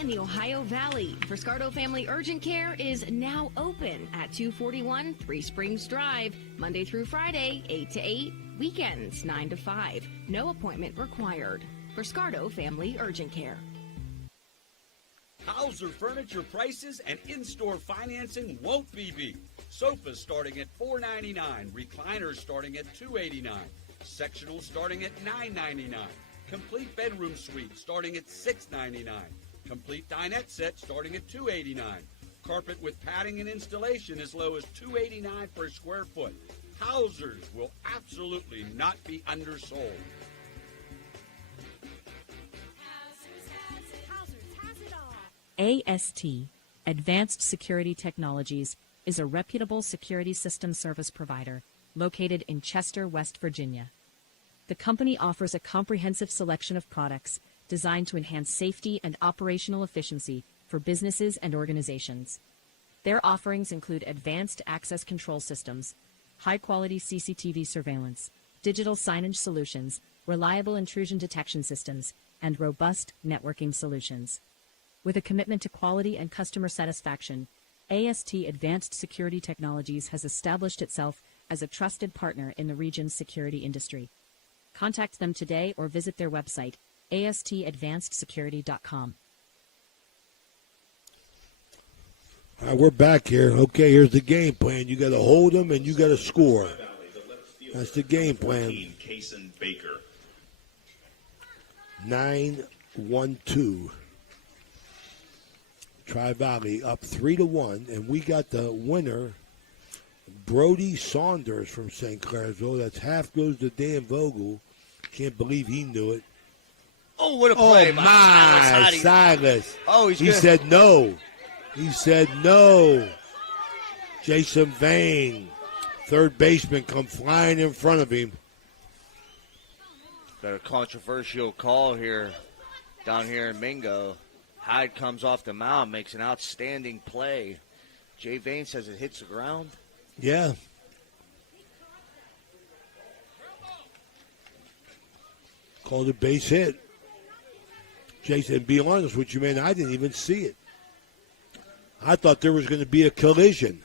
In the Ohio Valley, Fuscardo Family Urgent Care is now open at 241 Three Springs Drive, Monday through Friday, 8 to 8, weekends 9 to 5. No appointment required. Fuscardo Family Urgent Care. Hauser Furniture prices and in-store financing won't be beat. Sofas starting at $4.99, recliners starting at $2.89, sectionals starting at $9.99, complete bedroom suite starting at $6.99, complete dinette set starting at $2.89, carpet with padding and installation as low as $2.89 per square foot. Hausers will absolutely not be undersold. AST, Advanced Security Technologies, is a reputable security system service provider located in Chester, West Virginia. The company offers a comprehensive selection of products designed to enhance safety and operational efficiency for businesses and organizations. Their offerings include advanced access control systems, high-quality CCTV surveillance, digital signage solutions, reliable intrusion detection systems, and robust networking solutions. With a commitment to quality and customer satisfaction, AST Advanced Security Technologies has established itself as a trusted partner in the region's security industry. Contact them today or visit their website, astadvancedsecurity.com. All right, we're back here. Okay, here's the game plan. You got to hold them and you got to score. That's the game plan. Kaysen Baker. 9-1-2. Tri-Valley up 3-1, and we got the winner, Brody Saunders from St. Clairsville. That's half goes to Dan Vogel. Can't believe he knew it. Oh, what a play! Oh, my, Silas. Oh, he said no. He said no. Jason Vane, third baseman, come flying in front of him. Got a controversial call here, down here in Mingo. Hyde comes off the mound, makes an outstanding play. Jay Vane says it hits the ground. Yeah. Called a base hit. Jason, be honest with you, man, I didn't even see it. I thought there was going to be a collision.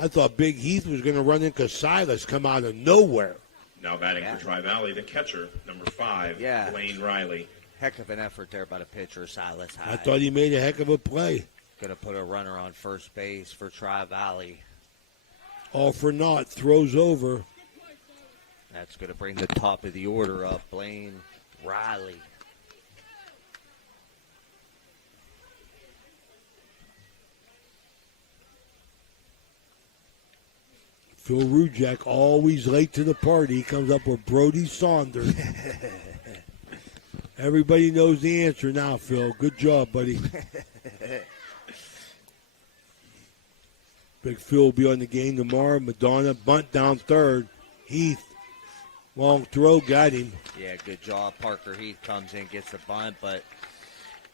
I thought Big Heath was going to run into Silas, come out of nowhere. Now batting for Tri-Valley, the catcher, number 5, Blaine Riley. Heck of an effort there by the pitcher, Silas Hyde. I thought he made a heck of a play. Going to put a runner on first base for Tri-Valley. All for naught, throws over. That's going to bring the top of the order up, Blaine Riley. Phil Rujak, always late to the party. He comes up with Brody Saunders. Everybody knows the answer now, Phil. Good job, buddy. Big Phil will be on the game tomorrow. Madonna, bunt down third. Heath, long throw, got him. Yeah, good job. Parker Heath comes in, gets the bunt, but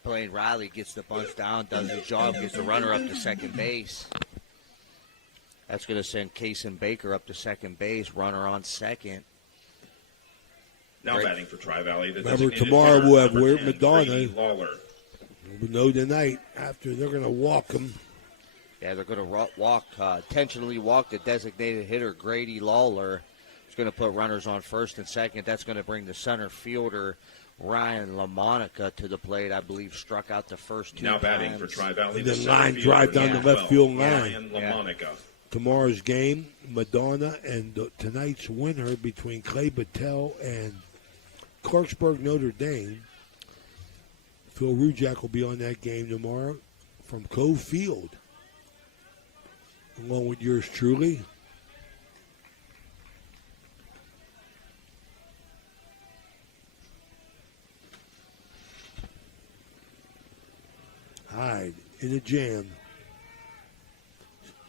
Blaine Riley gets the bunch down, does his job, gets the runner up to second base. That's going to send Kaysen Baker up to second base, runner on second. Now batting for Tri-Valley. Remember, tomorrow we'll have Weird Madonna. Lawler. We'll know tonight after they're going to walk him. Yeah, they're going to intentionally walk the designated hitter, Grady Lawler. He's going to put runners on first and second. That's going to bring the center fielder, Ryan LaMonica, to the plate. I believe struck out the first two Now times. batting for Tri-Valley. The line drive down the left field line. Ryan LaMonica. Tomorrow's game, Madonna, and tonight's winner between Clay Battelle and Clarksburg Notre Dame. Phil Rujak will be on that game tomorrow from Cove Field, along with yours truly. Hyde in a jam.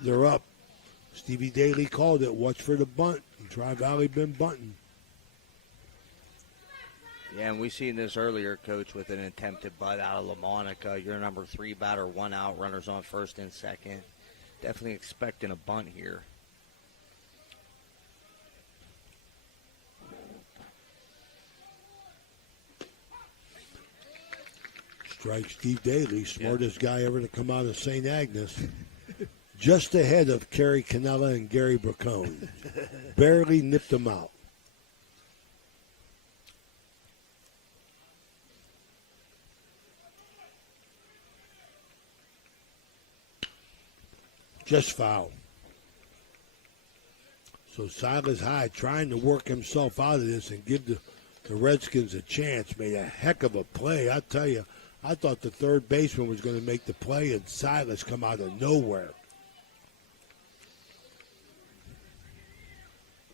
They're up. Stevie Daly called it. Watch for the bunt. Tri-Valley been bunting. Yeah, and we seen this earlier, Coach, with an attempted butt out of LaMonica. Your number 3 batter, 1 out, runners on first and second. Definitely expecting a bunt here. Strike Steve Daly, smartest guy ever to come out of St. Agnes. Just ahead of Kerry Canella and Gary Bracone. Barely nipped him out. Just foul. So Silas Hyde trying to work himself out of this and give the Redskins a chance. Made a heck of a play. I tell you, I thought the third baseman was going to make the play and Silas come out of nowhere.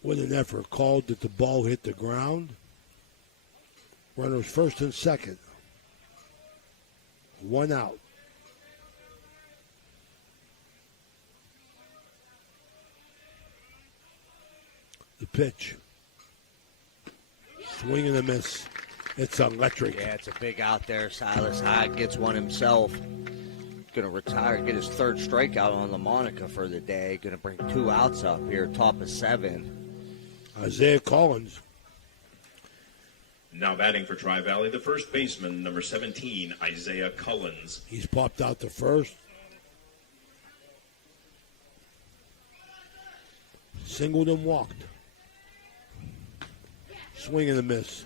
What an effort. Called that the ball hit the ground. Runners first and second. 1 out. The pitch. Swing and a miss. It's electric. Yeah, it's a big out there. Silas Hyde gets one himself. Going to retire, get his third strikeout on LaMonica for the day. Going to bring 2 outs up here, top of 7. Isaiah Collins. Now batting for Tri-Valley, the first baseman, number 17, Isaiah Collins. He's popped out the first. Singled and walked. Swing and a miss.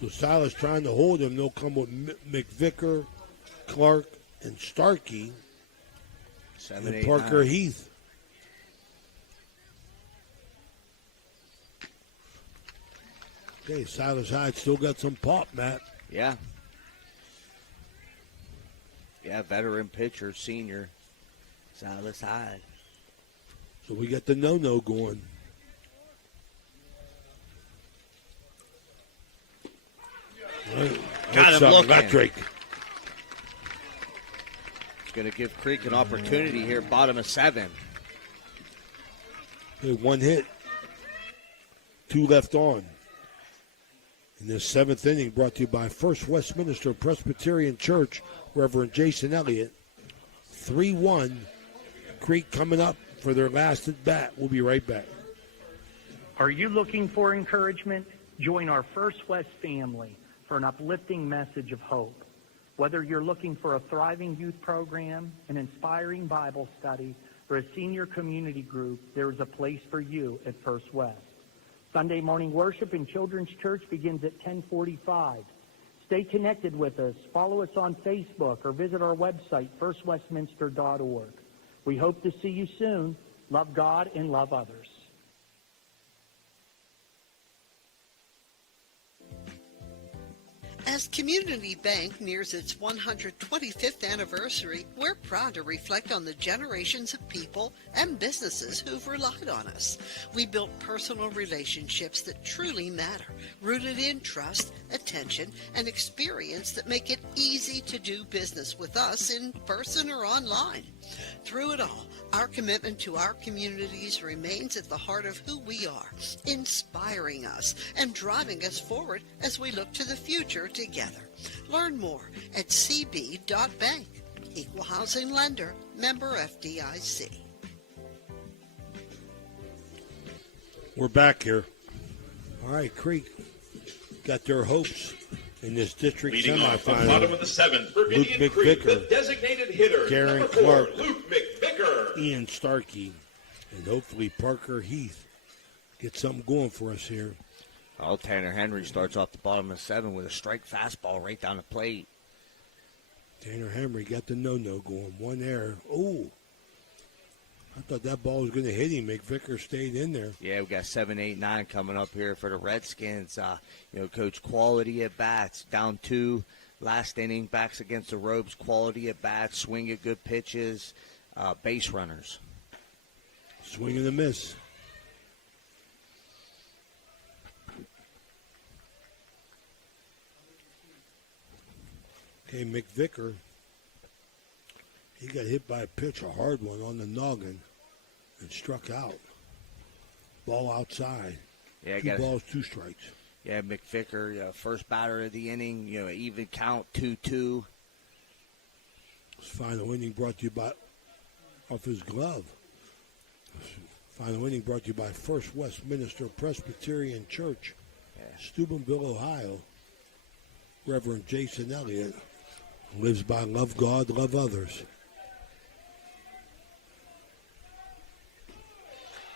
So Silas trying to hold him. They'll come with McVicker, Clark, and Starkey. 7, and 8, Parker 9. Heath. Okay, Silas Hyde still got some pop, Matt. Yeah. Yeah, veteran pitcher, senior, Silas Hyde. So we got the no-no going. Got him looking. Electric. It's going to give Creek an opportunity here, bottom of 7. Okay, 1 hit. 2 left on. In this 7th inning, brought to you by First Westminster Presbyterian Church, Reverend Jason Elliott. 3-1. Creek coming up for their last at bat. We'll be right back. Are you looking for encouragement? Join our First West family for an uplifting message of hope. Whether you're looking for a thriving youth program, an inspiring Bible study, or a senior community group, there is a place for you at First West. Sunday morning worship in Children's Church begins at 10:45. Stay connected with us. Follow us on Facebook or visit our website, firstwestminster.org. We hope to see you soon. Love God and love others. As Community Bank nears its 125th anniversary, we're proud to reflect on the generations of people and businesses who've relied on us. We built personal relationships that truly matter, rooted in trust, attention, and experience that make it easy to do business with us in person or online. Through it all, our commitment to our communities remains at the heart of who we are, inspiring us and driving us forward as we look to the future together. Learn more at cb.bank. Equal housing lender, member FDIC. We're back here. All right, Creek got their hopes in this district Leading off the semifinal. bottom of the 7th for Luke Indian Creek, the McVicker, designated hitter, Garen number 4, Clark, Luke McVicker. Ian Starkey, and hopefully Parker Heath get something going for us here. Oh, Tanner Henry starts off the bottom of 7 with a strike fastball right down the plate. Tanner Henry got the no-no going. 1 error. Oh, I thought that ball was going to hit him. McVicker stayed in there. Yeah, we got 7, 8, 9 coming up here for the Redskins. Coach, quality at bats. Down 2, last inning, backs against the ropes. Quality at bats, swing at good pitches, base runners. Swing and a miss. Okay, McVicker, he got hit by a pitch, a hard one on the noggin, and struck out. Ball outside. Yeah, 2 balls, 2 strikes. Yeah, McVicker, first batter of the inning, even count 2-2. This final inning brought to you by, off his glove. Final inning brought to you by First Westminster Presbyterian Church, Steubenville, Ohio. Reverend Jason Elliott lives by love God, love others.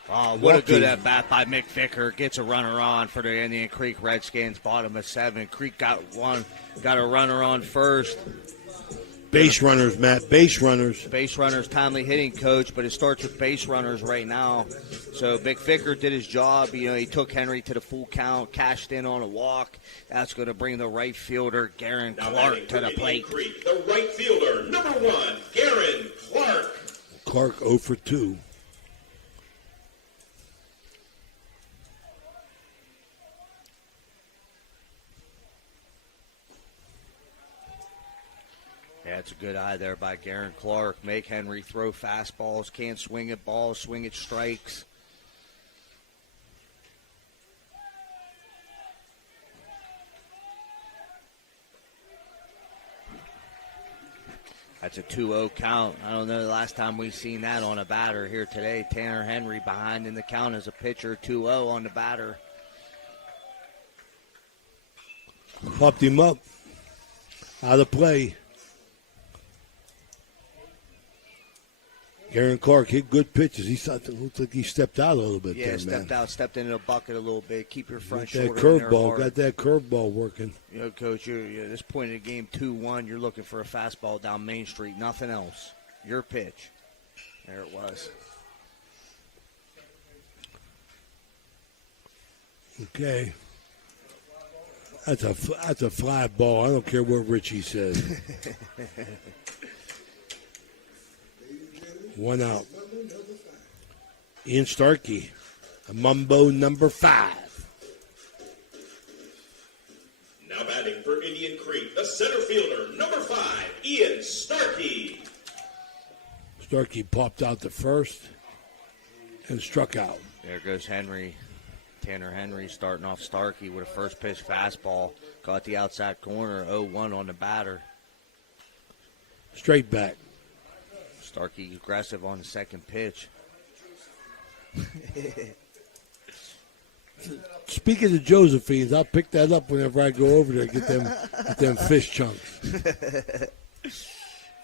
Oh, what a good at-bat by McVicker. Gets a runner on for the Indian Creek Redskins, bottom of 7. Creek got a runner on first. Base runners, Matt, base runners. Base runners, timely hitting, Coach, but it starts with base runners right now. So McVicker did his job. He took Henry to the full count, cashed in on a walk. That's going to bring the right fielder, Garen Clark, to the plate. Creek, the right fielder, number 1, Garen Clark. Clark 0 for 2. Yeah, it's a good eye there by Garen Clark. Make Henry throw fastballs. Can't swing at balls, swing at strikes. That's a 2-0 count. I don't know the last time we've seen that on a batter here today. Tanner Henry behind in the count as a pitcher. 2-0 on the batter. Popped him up. Out of play. Garen Clark hit good pitches. Looks like he stepped out a little bit there, man. Stepped into the bucket a little bit. Keep your front Got shoulder that in there curveball. hard. Got that curveball working. Coach, you're at this point in the game, 2-1, you're looking for a fastball down Main Street. Nothing else. Your pitch. There it was. Okay. That's a fly ball. I don't care what Richie says. 1 out. Ian Starkey, a Mumbo number 5. Now batting for Indian Creek, the center fielder, number 5, Ian Starkey. Starkey popped out the first and struck out. There goes Henry. Tanner Henry starting off Starkey with a first pitch fastball. Caught the outside corner, 0-1 on the batter. Straight back. Starkey aggressive on the second pitch. Speaking of Josephines, I'll pick that up whenever I go over there and get them fish chunks.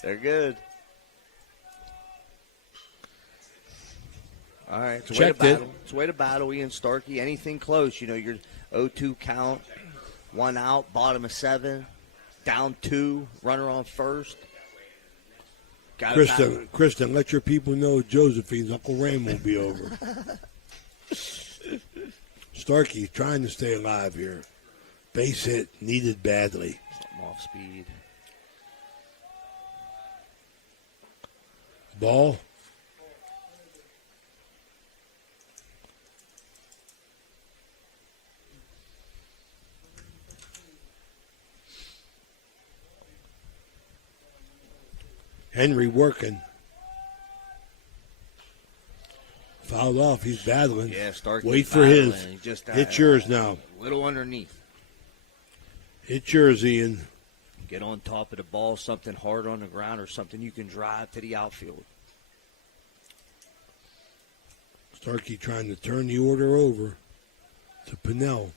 They're good. All right, it's a way to battle. It's a way to battle, Ian Starkey. Anything close, you're 0-2 count, 1 out, bottom of 7, down 2, runner on first. Kristen, let your people know Josephine's Uncle Rain won't be over. Starkey trying to stay alive here. Base hit, needed badly. Something off speed. Ball. Henry working. Fouled off. He's battling. Yeah, Starkey. Wait for his. Hit yours now. A little underneath. Hit yours, Ian. Get on top of the ball, something hard on the ground or something you can drive to the outfield. Starkey trying to turn the order over to Pinnell.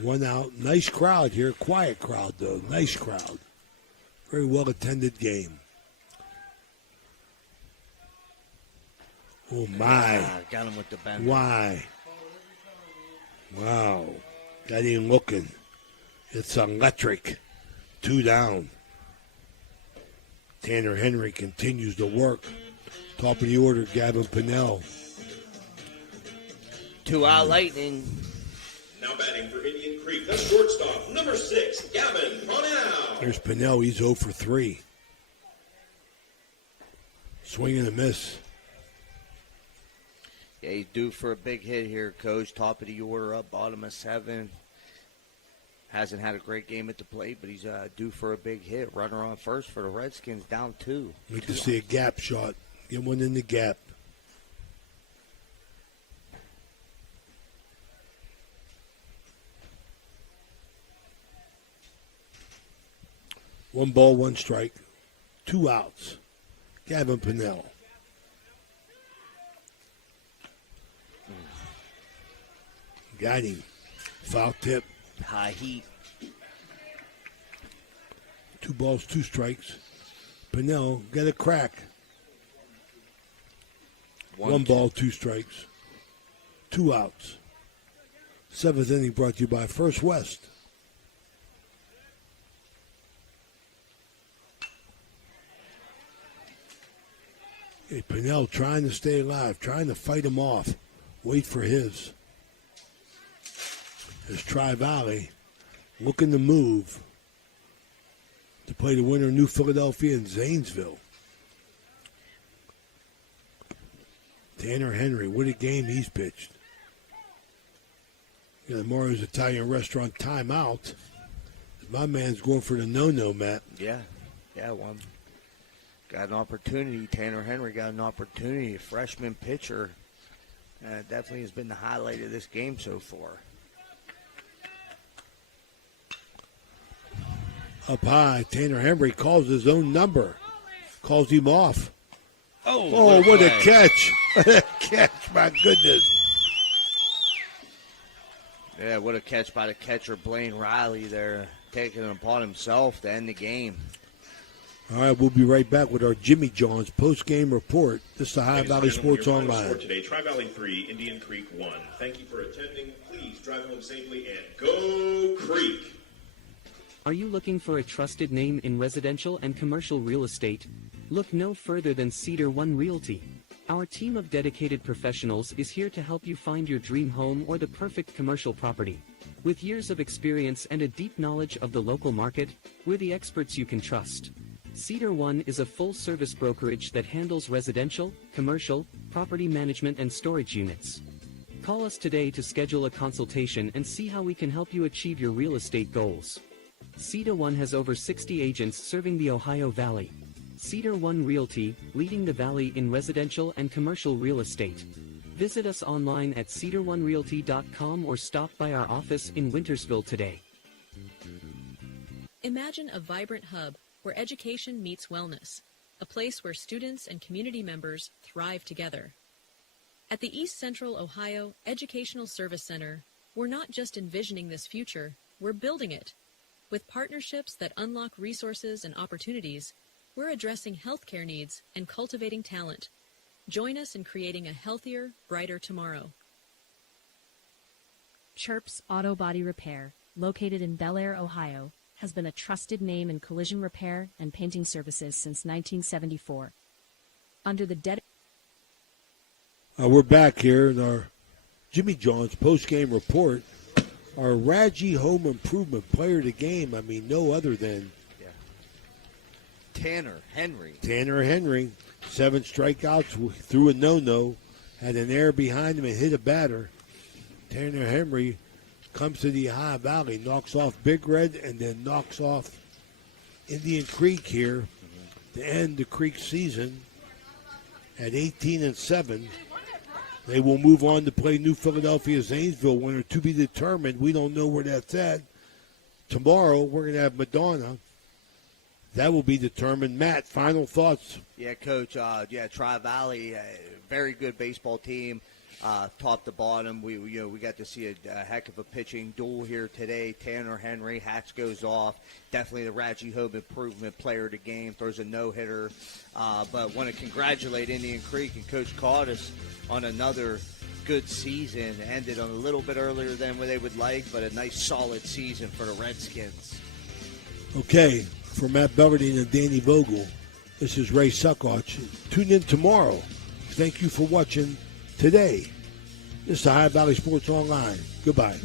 One out. Nice crowd here. Quiet crowd, though. Nice crowd. Very well-attended game. Oh, my. Got him with the bend. Why? Wow. Got him looking. It's electric. 2 down. Tanner Henry continues to work. Top of the order, Gavin Pinnell. 2 out Lightning. Now batting for Indian Creek, the shortstop, number 6, Gavin Pinnell. There's Pinnell. He's 0 for 3. Swing and a miss. Yeah, he's due for a big hit here, Coach. Top of the order up, bottom of 7. Hasn't had a great game at the plate, but he's due for a big hit. Runner on first for the Redskins, down 2. Like to see a gap shot. Get one in the gap. 1 ball, 1 strike, 2 outs. Gavin Pinnell. Got him. Foul tip. High heat. 2 balls, 2 strikes. Pinnell got a crack. 1 ball, 2 strikes. 2 outs. 7th inning brought to you by First West. Hey, Pinnell trying to stay alive, trying to fight him off. Wait for his. There's Tri-Valley looking to move to play the winner of New Philadelphia and Zanesville. Tanner Henry, what a game he's pitched. Got Mario's Italian Restaurant timeout. My man's going for the no-no, Matt. Yeah, one. Got an opportunity. Tanner Henry got an opportunity. A freshman pitcher. Definitely has been the highlight of this game so far. Up high, Tanner Henry calls his own number. Calls him off. Oh, what a catch. What a catch, my goodness. Yeah, what a catch by the catcher, Blaine Riley there, taking it upon himself to end the game. All right, we'll be right back with our Jimmy John's post-game report. This is the High Valley Sports Online. For today, Tri-Valley 3, Indian Creek 1. Thank you for attending. Please drive home safely and go Creek. Are you looking for a trusted name in residential and commercial real estate? Look no further than Cedar One Realty. Our team of dedicated professionals is here to help you find your dream home or the perfect commercial property. With years of experience and a deep knowledge of the local market, we're the experts you can trust. Cedar One is a full-service brokerage that handles residential, commercial, property management, and storage units. Call us today to schedule a consultation and see how we can help you achieve your real estate goals. Cedar One has over 60 agents serving the Ohio Valley. Cedar One Realty, leading the Valley in residential and commercial real estate. Visit us online at cedaronerealty.com or stop by our office in Wintersville today. Imagine a vibrant hub where education meets wellness, a place where students and community members thrive together. At the East Central Ohio Educational Service Center, we're not just envisioning this future, we're building it. With partnerships that unlock resources and opportunities, we're addressing healthcare needs and cultivating talent. Join us in creating a healthier, brighter tomorrow. Chirps Auto Body Repair, located in Bel Air, Ohio, has been a trusted name in collision repair and painting services since 1974. Under the we're back here in our Jimmy John's post-game report. Our Raji Home Improvement player of the game, no other than Tanner Henry. Tanner Henry, 7 strikeouts, threw a no-no, had an error behind him and hit a batter. Tanner Henry comes to the High Valley, knocks off Big Red, and then knocks off Indian Creek here to end the Creek season at 18-7. They will move on to play New Philadelphia Zanesville winner to be determined. We don't know where that's at. Tomorrow we're going to have Madonna. That will be determined. Matt, final thoughts? Yeah, Coach. Tri-Valley, very good baseball team, top to bottom. We got to see a heck of a pitching duel here today. Tanner Henry, Hatch goes off. Definitely the Raji Home Improvement player of the game. Throws a no-hitter. But want to congratulate Indian Creek and Coach Caudice on another good season. Ended on a little bit earlier than what they would like, but a nice solid season for the Redskins. Okay, for Matt Belverdine and Danny Vogel, this is Ray Suckoch. Tune in tomorrow. Thank you for watching today. This is the High Valley Sports Online. Goodbye.